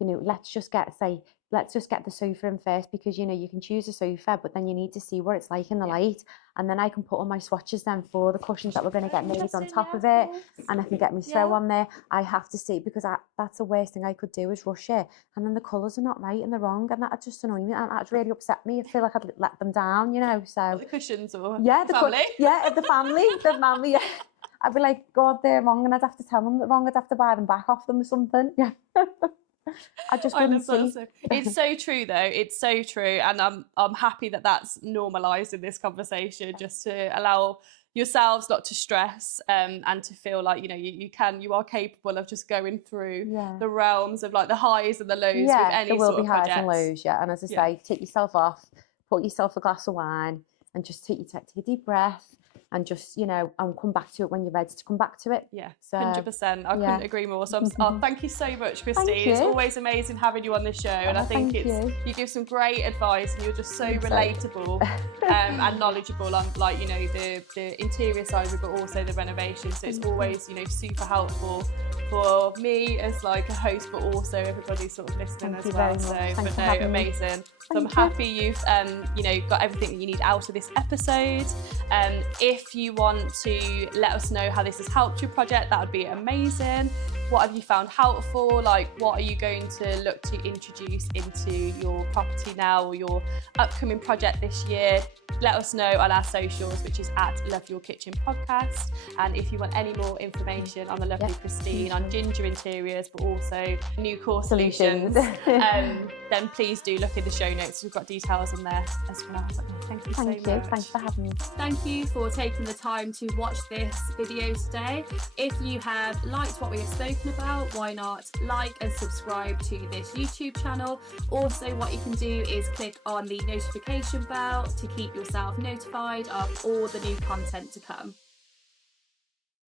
you know, let's just get the sofa in first, because you know, you can choose a sofa, but then you need to see what it's like in the light, and then I can put on my swatches then for the cushions that we're going to get made on top of it, and I can get my throw on there. I have to see, because that's the worst thing I could do, is rush it, and then the colours are not right and they're wrong, and that just annoys me, and that really upset me. I feel like I'd let them down, you know. So the cushions, or the family? The family. Yeah. I'd be like, God, they're wrong, and I'd have to tell them they're wrong. I'd have to buy them back off them or something. Yeah. I just wouldn't see. It's so true, though. It's so true, and I'm happy that that's normalised in this conversation, just to allow yourselves not to stress, and to feel like, you know, you are capable of just going through the realms of like the highs and the lows with any there will sort be of highs project. and lows, and as I say, take yourself off, put yourself a glass of wine, and just take a deep breath, and just, you know, and come back to it when you're ready to come back to it. Yeah, so, 100%. I couldn't agree more. So thank you so much, Christine. It's always amazing having you on the show, and I think you give some great advice, and you're just so relatable and knowledgeable on, like, you know, the interior side of it, but also the renovation. So it's always, you know, super helpful for me as like a host, but also everybody sort of listening as well. So, but no, amazing. So I'm happy you've you know, got everything that you need out of this episode. If you want to let us know how this has helped your project, that would be amazing. What have you found helpful? Like, what are you going to look to introduce into your property now, or your upcoming project this year? Let us know on our socials, which is at Love Your Kitchen Podcast. And if you want any more information on the lovely Christine, on Ginger Interiors, but also Nucore Solutions, then please do look in the show notes. We've got details on there as well. Thank you so much. Thanks for having me. Thank you for taking the time to watch this video today. If you have liked what we have spoken about, why not like and subscribe to this YouTube channel? Also, what you can do is click on the notification bell to keep yourself notified of all the new content to come.